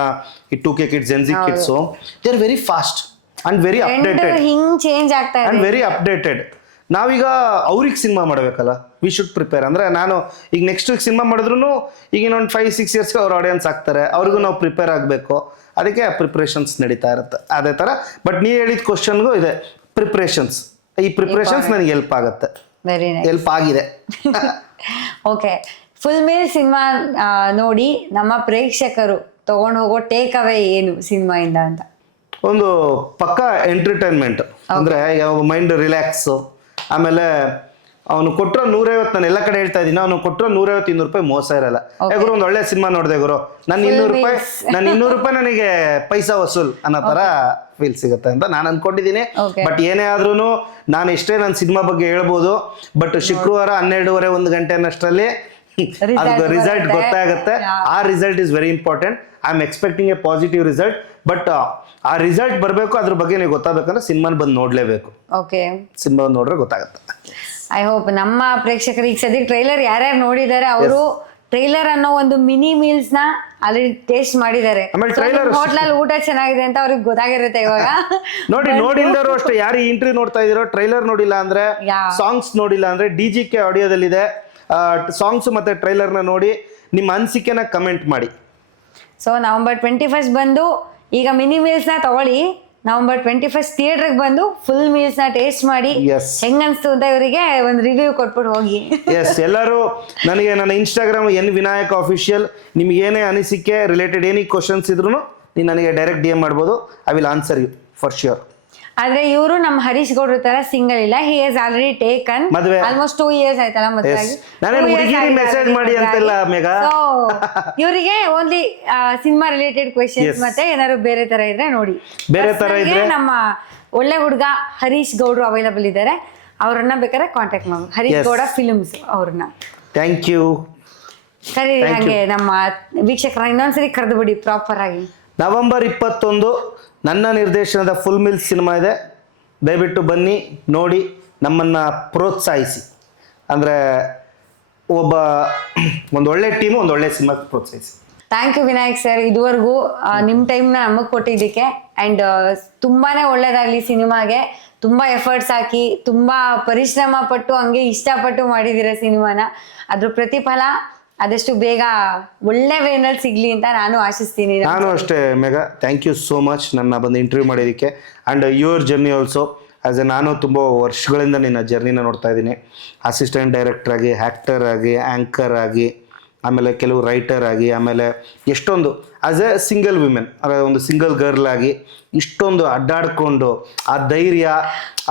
ಈ 2K kids, Gen Z kids, they are very fast and very updated ಹಿಂಗ್ ಚೇಂಜ್ ಆಗ್ತಾ ಇದೆ ಆ್ಯಂಡ್ ವೆರಿ ಅಪ್ಡೇಟೆಡ್. ನಾವೀಗ ಅವ್ರಿಗೆ ಸಿನಿಮಾ ಮಾಡಬೇಕಲ್ಲ, ವಿ ಶುಡ್ ಪ್ರಿಪೇರ್. ಅಂದರೆ ನಾನು ಈಗ ನೆಕ್ಸ್ಟ್ ವೀಕ್ ಸಿನಿಮಾ ಮಾಡಿದ್ರು ಈಗ ಇನ್ನೊಂದು 5-6 ಇಯರ್ಸ್ಗೆ ಅವ್ರ ಆಡಿಯನ್ಸ್ ಆಗ್ತಾರೆ, ಅವ್ರಿಗೂ ನಾವು ಪ್ರಿಪೇರ್ ಆಗಬೇಕು. ಅದಕ್ಕೆ ಪ್ರಿಪ್ರೇಷನ್ಸ್ ನಡೀತಾ ಇರುತ್ತೆ ಅದೇ ಥರ. ಬಟ್ ನೀವು ಹೇಳಿದ ಕ್ವಶನ್ಗೂ ಇದೆ ಪ್ರಿಪ್ರೇಷನ್ಸ್. ಈ ಪ್ರಿಪ್ರೇಷನ್ಸ್ ನನಗೆ ಹೆಲ್ಪ್ ಆಗುತ್ತೆ, ವೆರಿ ನೈಸ್, ಹೆಲ್ಪ್ ಆಗಿದೆ. ಓಕೆ. ಫುಲ್ ಮೀಲ್ ಸಿನಿಮಾ ನೋಡಿ ನಮ್ಮ ಪ್ರೇಕ್ಷಕರು ತಗೊಂಡು ಹೋಗೋ ಟೇಕ್ ಅವೇ ಏನು ಸಿನಿಮಾಯಿಂದ ಅಂತ? ಒಂದು ಪಕ್ಕಾ ಎಂಟರ್ಟೈನ್ಮೆಂಟ್, ಅಂದರೆ ಮೈಂಡ್ ರಿಲ್ಯಾಕ್ಸು. ಆಮೇಲೆ ಅವನು ಕೊಟ್ಟರೋ 150, ನಾನು ಎಲ್ಲ ಕಡೆ ಹೇಳ್ತಾ ಇದ್ದೀನಿ, ಅವನು ಕೊಟ್ಟರೋ 150-200 ರೂಪಾಯಿ ಮೋಸ ಇರಲ್ಲ. ಗುರು ಒಂದು ಒಳ್ಳೆ ಸಿನಿಮಾ ನೋಡಿದೆ ಗುರು, ನನ್ನ 200 ರೂಪಾಯಿ ನನಗೆ ಪೈಸಾ ವಸೂಲ್ ಅನ್ನೋ ಥರ ಫೀಲ್ ಸಿಗುತ್ತೆ ಅಂತ ನಾನು ಅನ್ಕೊಂಡಿದ್ದೀನಿ. ಬಟ್ ಏನೇ ಆದ್ರೂ ನಾನು ಎಷ್ಟೇ ನನ್ನ ಸಿನಿಮಾ ಬಗ್ಗೆ ಹೇಳ್ಬೋದು, ಬಟ್ ಶುಕ್ರವಾರ 12:30 1 ಗಂಟೆ ಅನ್ನಷ್ಟರಲ್ಲಿ ಅದು ರಿಸಲ್ಟ್ ಗೊತ್ತಾಗುತ್ತೆ. ಆ result is very important. I am expecting A positive result. But ಆ ರಿಸಲ್ಟ್ ಬರಬೇಕು, ಅದ್ರ ಬಗ್ಗೆ ನೀವು ಗೊತ್ತಾಗಬೇಕಂದ್ರೆ ಸಿನಿಮಾನ ಬಂದು ನೋಡ್ಲೇಬೇಕು. ಓಕೆ, ಸಿನಿಮಾ ನೋಡ್ರೆ ಗೊತ್ತಾಗುತ್ತೆ. ಐ ಹೋಪ್ ನಮ್ಮ ಪ್ರೇಕ್ಷಕರು ಈಗ ಸದ್ಯಕ್ಕೆ ಟ್ರೈಲರ್ ಯಾರ್ಯಾರು ನೋಡಿದ್ದಾರೆ ಅವರು ಟ್ರೈಲರ್ ಅನ್ನೋ ಒಂದು ಮಿನಿ ಮೀಲ್ಸ್ ನ ಆಲ್ರೆಡಿ ಟೇಸ್ಟ್ ಮಾಡಿದ್ದಾರೆ. ಹೋಟ್ಲಲ್ಲಿ ಊಟ ಚೆನ್ನಾಗಿದೆ ಅಂತ ಅವ್ರಿಗೆ ಗೊತ್ತಾಗಿರುತ್ತೆ ಇವಾಗ. ನೋಡಿಲ್ದವರು ಅಷ್ಟೇ, ಯಾರು ಇಂಟರ್ವ್ಯೂ ನೋಡ್ತಾ ಇದೀರೋ ಟ್ರೈಲರ್ ನೋಡಿಲ್ಲ ಅಂದ್ರೆ, ಸಾಂಗ್ಸ್ ನೋಡಿಲ್ಲ ಅಂದ್ರೆ DGK ಆಡಿಯೋದಲ್ಲಿದೆ ಸಾಂಗ್ಸ್ ಮತ್ತೆ ಟ್ರೈಲರ್ ನ ನೋಡಿ ನಿಮ್ಮ ಅನಿಸಿಕೆನ ಕಮೆಂಟ್ ಮಾಡಿ. ಸೊ November 21 ಬಂದು ಈಗ ಮಿನಿ ಮೀಲ್ಸ್ ನ ತಗೊಳ್ಳಿ, November 21 ಥಿಯೇಟರ್ಗೆ ಬಂದು ಫುಲ್ ಮೀಲ್ಸ್ ನ ಟೇಸ್ಟ್ ಮಾಡಿ ಹೆಂಗ್ ಅನ್ಸ್ತು ಅಂತ ಇವರಿಗೆ ಒಂದು ರಿವ್ಯೂ ಕೊಟ್ಬಿಟ್ಟು ಹೋಗಿ. ಎಲ್ಲರೂ ನನಗೆ ನನ್ನ ಇನ್ಸ್ಟಾಗ್ರಾಮ್ N-Vinayak Official, ನಿಮ್ಗೆ ಏನೇ ಅನಿಸಿಕೆ ರಿಲೇಟೆಡ್ ಏನಿ ಕ್ವಶನ್ಸ್ ಇದ್ರು ನೀವು ನನಗೆ ಡೈರೆಕ್ಟ್ DM ಮಾಡ್ಬೋದು. I will answer you for sure. ಆದ್ರೆ ಇವರು ನಮ್ಮ ಹರೀಶ್ ಗೌಡ್ರ ತರ ಸಿಂಗಲ್ ಇಲ್ಲ, ಹಿ ಹಸ್ ಆಲ್ರೆಡಿ ಟೇಕನ್ ಆಲ್ಮೋಸ್ಟ್ 2 years ಆಯ್ತಲ್ಲ ಮದುವೆಯಾಗಿ. ಮೆಸೇಜ್ ಮಾಡಿ ಅಂತೆಲ್ಲ ಮೇಘಾ. ಇವರಿಗೆ ಓನ್ಲಿ ಸಿನಿಮಾ ರಿಲೇಟೆಡ್ ಕ್ವೆಶನ್ಸ್ ಮತ್ತೆ ಏನಾದ್ರು ಬೇರೆ ತರ ಇದ್ರೆ ನೋಡಿ. ಬೇರೆ ತರ ಇದ್ರೆ ನಮ್ಮ ಒಳ್ಳೆ ಹುಡುಗ ಹರೀಶ್ ಗೌಡ್ರು ಅವೈಲಬಲ್ ಇದ್ದಾರೆ, ಅವ್ರನ್ನ ಬೇಕಾದ್ರೆ ಕಾಂಟ್ಯಾಕ್ಟ್ ಮಾಡಿ. ಹರೀಶ್ ಗೌಡ ಫಿಲ್ಮ್ಸ್ ಅವ್ರನ್ನ. Thank you. ಸರಿ, ಹಾಗೆ ನಮ್ಮ ವೀಕ್ಷಕರ ಇನ್ನೊಂದ್ಸರಿ ಕರೆದು ಬಿಡಿ ಪ್ರಾಪರ್ ಆಗಿ. November 21 ನನ್ನ ನಿರ್ದೇಶನದ ಫುಲ್ ಮಿಲ್ಸ್ ಸಿನಿಮಾ ಇದೆ. ದಯವಿಟ್ಟು ಬನ್ನಿ ನೋಡಿ, ನಮ್ಮನ್ನು ಪ್ರೋತ್ಸಾಹಿಸಿ. ಅಂದರೆ ಒಂದು ಒಳ್ಳೆ ಟೀಮು, ಒಂದು ಒಳ್ಳೆ ಸಿನಿಮಾ ಪ್ರೋತ್ಸಾಹಿಸಿ. ಥ್ಯಾಂಕ್ ಯು ವಿನಾಯಕ್ ಸರ್, ಇದುವರೆಗೂ ನಿಮ್ಮ ಟೈಮ್ನ ನಮಗೆ ಕೊಟ್ಟಿದ್ದಕ್ಕೆ. ಆ್ಯಂಡ್ ತುಂಬಾನೇ ಒಳ್ಳೇದಾಗಲಿ ಸಿನಿಮಾಗೆ. ತುಂಬ ಎಫರ್ಟ್ಸ್ ಹಾಕಿ ತುಂಬ ಪರಿಶ್ರಮ ಪಟ್ಟು ಹಂಗೆ ಇಷ್ಟಪಟ್ಟು ಮಾಡಿದ್ದೀರ ಸಿನಿಮಾನ. ಅದ್ರ ಪ್ರತಿಫಲ ಆದಷ್ಟು ಬೇಗ ಒಳ್ಳೆ ವೇನಲ್ಲಿ ಸಿಗ್ಲಿ ಅಂತ ನಾನು ಆಶಿಸ್ತೀನಿ. ನಾನು ಅಷ್ಟೇ Megha, thank you so much ನನ್ನ ಬಂದು ಇಂಟರ್ವ್ಯೂ ಮಾಡೋದಕ್ಕೆ. And your journey also as a, ನಾನು ತುಂಬ ವರ್ಷಗಳಿಂದ ನಿನ್ನ ಜರ್ನಿನ ನೋಡ್ತಾ ಇದ್ದೀನಿ. ಅಸಿಸ್ಟೆಂಟ್ ಡೈರೆಕ್ಟರ್ ಆಗಿ, ಆ್ಯಕ್ಟರ್ ಆಗಿ, ಆ್ಯಂಕರ್ ಆಗಿ, ಆಮೇಲೆ ಕೆಲವು ರೈಟರ್ ಆಗಿ, ಆಮೇಲೆ ಎಷ್ಟೊಂದು ಆಸ್ ಎ ಸಿಂಗಲ್ ವಿಮೆನ್, ಒಂದು ಸಿಂಗಲ್ ಗರ್ಲ್ ಆಗಿ ಇಷ್ಟೊಂದು ಅಡ್ಡಾಡ್ಕೊಂಡು ಆ ಧೈರ್ಯ,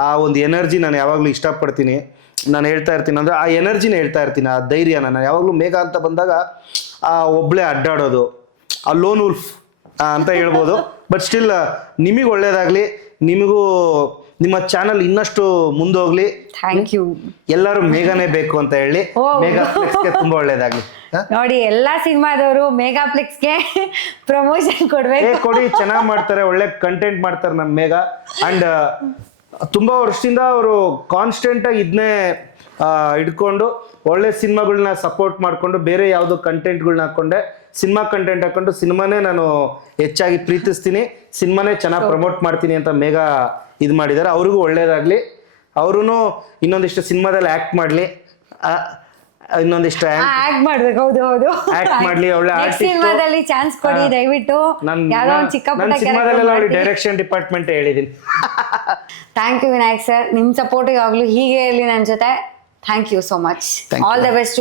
ಆ ಒಂದು ಎನರ್ಜಿ ನಾನು ಯಾವಾಗಲೂ ಇಷ್ಟಪಡ್ತೀನಿ. ನಾನು ಹೇಳ್ತಾ ಇರ್ತೀನಿ ಅಂದರೆ ಆ ಎನರ್ಜಿನ ಹೇಳ್ತಾ ಇರ್ತೀನಿ, ಆ ಧೈರ್ಯ. ನಾನು ಯಾವಾಗಲೂ ಮೇಘಾ ಅಂತ ಬಂದಾಗ ಆ ಒಬ್ಬಳೇ ಅಡ್ಡಾಡೋದು, ಆ ಲೋನ್ ಉಲ್ಫ್ ಅಂತ ಹೇಳ್ಬೋದು. ಬಟ್ ಸ್ಟಿಲ್ ನಿಮಗೆ ಒಳ್ಳೇದಾಗಲಿ, ನಿಮಗೂ ನಿಮ್ಮ ಚಾನಲ್ ಇನ್ನಷ್ಟು ಮುಂದೋಗ್ಲಿ. Thank you. ಎಲ್ಲರೂ ಮೇಘಾನೇ ಬೇಕು ಅಂತ ಹೇಳಿ ಮೆಗಾಪ್ಲೆಕ್ಸ್ಗೆ ತುಂಬ ಒಳ್ಳೇದಾಗಲಿ. ನೋಡಿ, ಎಲ್ಲಾ ಸಿನಿಮಾದವರು ಮೆಗಾಪ್ಲೆಕ್ಸ್ಗೆ ಪ್ರಮೋಷನ್ ಕೊಡ್ಬೇಕು. ಕೊಡಿ, ಚೆನ್ನಾಗಿ ಮಾಡ್ತಾರೆ, ಒಳ್ಳೆ ಕಂಟೆಂಟ್ ಮಾಡ್ತಾರೆ ನಮ್ಮ ಮೇಘಾ. ಅಂಡ್ ತುಂಬಾ ವರ್ಷದಿಂದ ಅವರು ಕಾನ್ಸ್ಟೆಂಟ್ ಆಗಿ ಇದನ್ನೇ ಇಟ್ಕೊಂಡು ಒಳ್ಳೆ ಸಿನಿಮಾಗಳನ್ನ ಸಪೋರ್ಟ್ ಮಾಡ್ಕೊಂಡು, ಬೇರೆ ಯಾವುದೋ ಕಂಟೆಂಟ್ಗಳನ್ನ ಹಾಕೊಂಡೆ ಸಿನಿಮಾ ಕಂಟೆಂಟ್ ಹಾಕೊಂಡು ಸಿನಿಮಾನೇ ನಾನು ಹೆಚ್ಚಾಗಿ ಪ್ರೀತಿಸ್ತೀನಿ, ಸಿನಿಮಾನೇ ಚೆನ್ನಾಗಿ ಪ್ರಮೋಟ್ ಮಾಡ್ತೀನಿ ಅಂತ ಮೇಘಾ ಇದು ಮಾಡಿದ್ದಾರೆ. ಅವ್ರಿಗೂ ಒಳ್ಳೇದಾಗ್ಲಿ. ಅವರು ಇನ್ನೊಂದಿಷ್ಟು ಸಿನಿಮಾದಲ್ಲಿ ಆಕ್ಟ್ ಮಾಡ್ಲಿ, ಇನ್ನೊಂದಿಷ್ಟು ಆಕ್ಟ್ ಮಾಡ್ಬೇಕು. ಹೌದು ಹೌದು, ಆಕ್ಟ್ ಮಾಡ್ಲಿ, ಒಳ್ಳೆ ಸಿನಿಮಾದಲ್ಲಿ ಚಾನ್ಸ್ ಕೊಡಿ ದಯವಿಟ್ಟು. ಯಾವ್ದೋ ಒಂದು ಚಿಕ್ಕ ಪುಟ್ಟ ಸಿನಿಮಾದಲ್ಲೆಲ್ಲ ಅವ್ರಿಗೆ ಡೈರೆಕ್ಷನ್ ಡಿಪಾರ್ಟ್ಮೆಂಟ್ ಹೇಳಿದೀನಿ. ಥ್ಯಾಂಕ್ ಯು ವಿನಾಯಕ್ ಸರ್, ನಿಮ್ ಸಪೋರ್ಟ್ ಯಾವಾಗಲೂ ಹೀಗೆ ಇರಲಿ ನನ್ನ ಜೊತೆ. Thank you so much. All the best.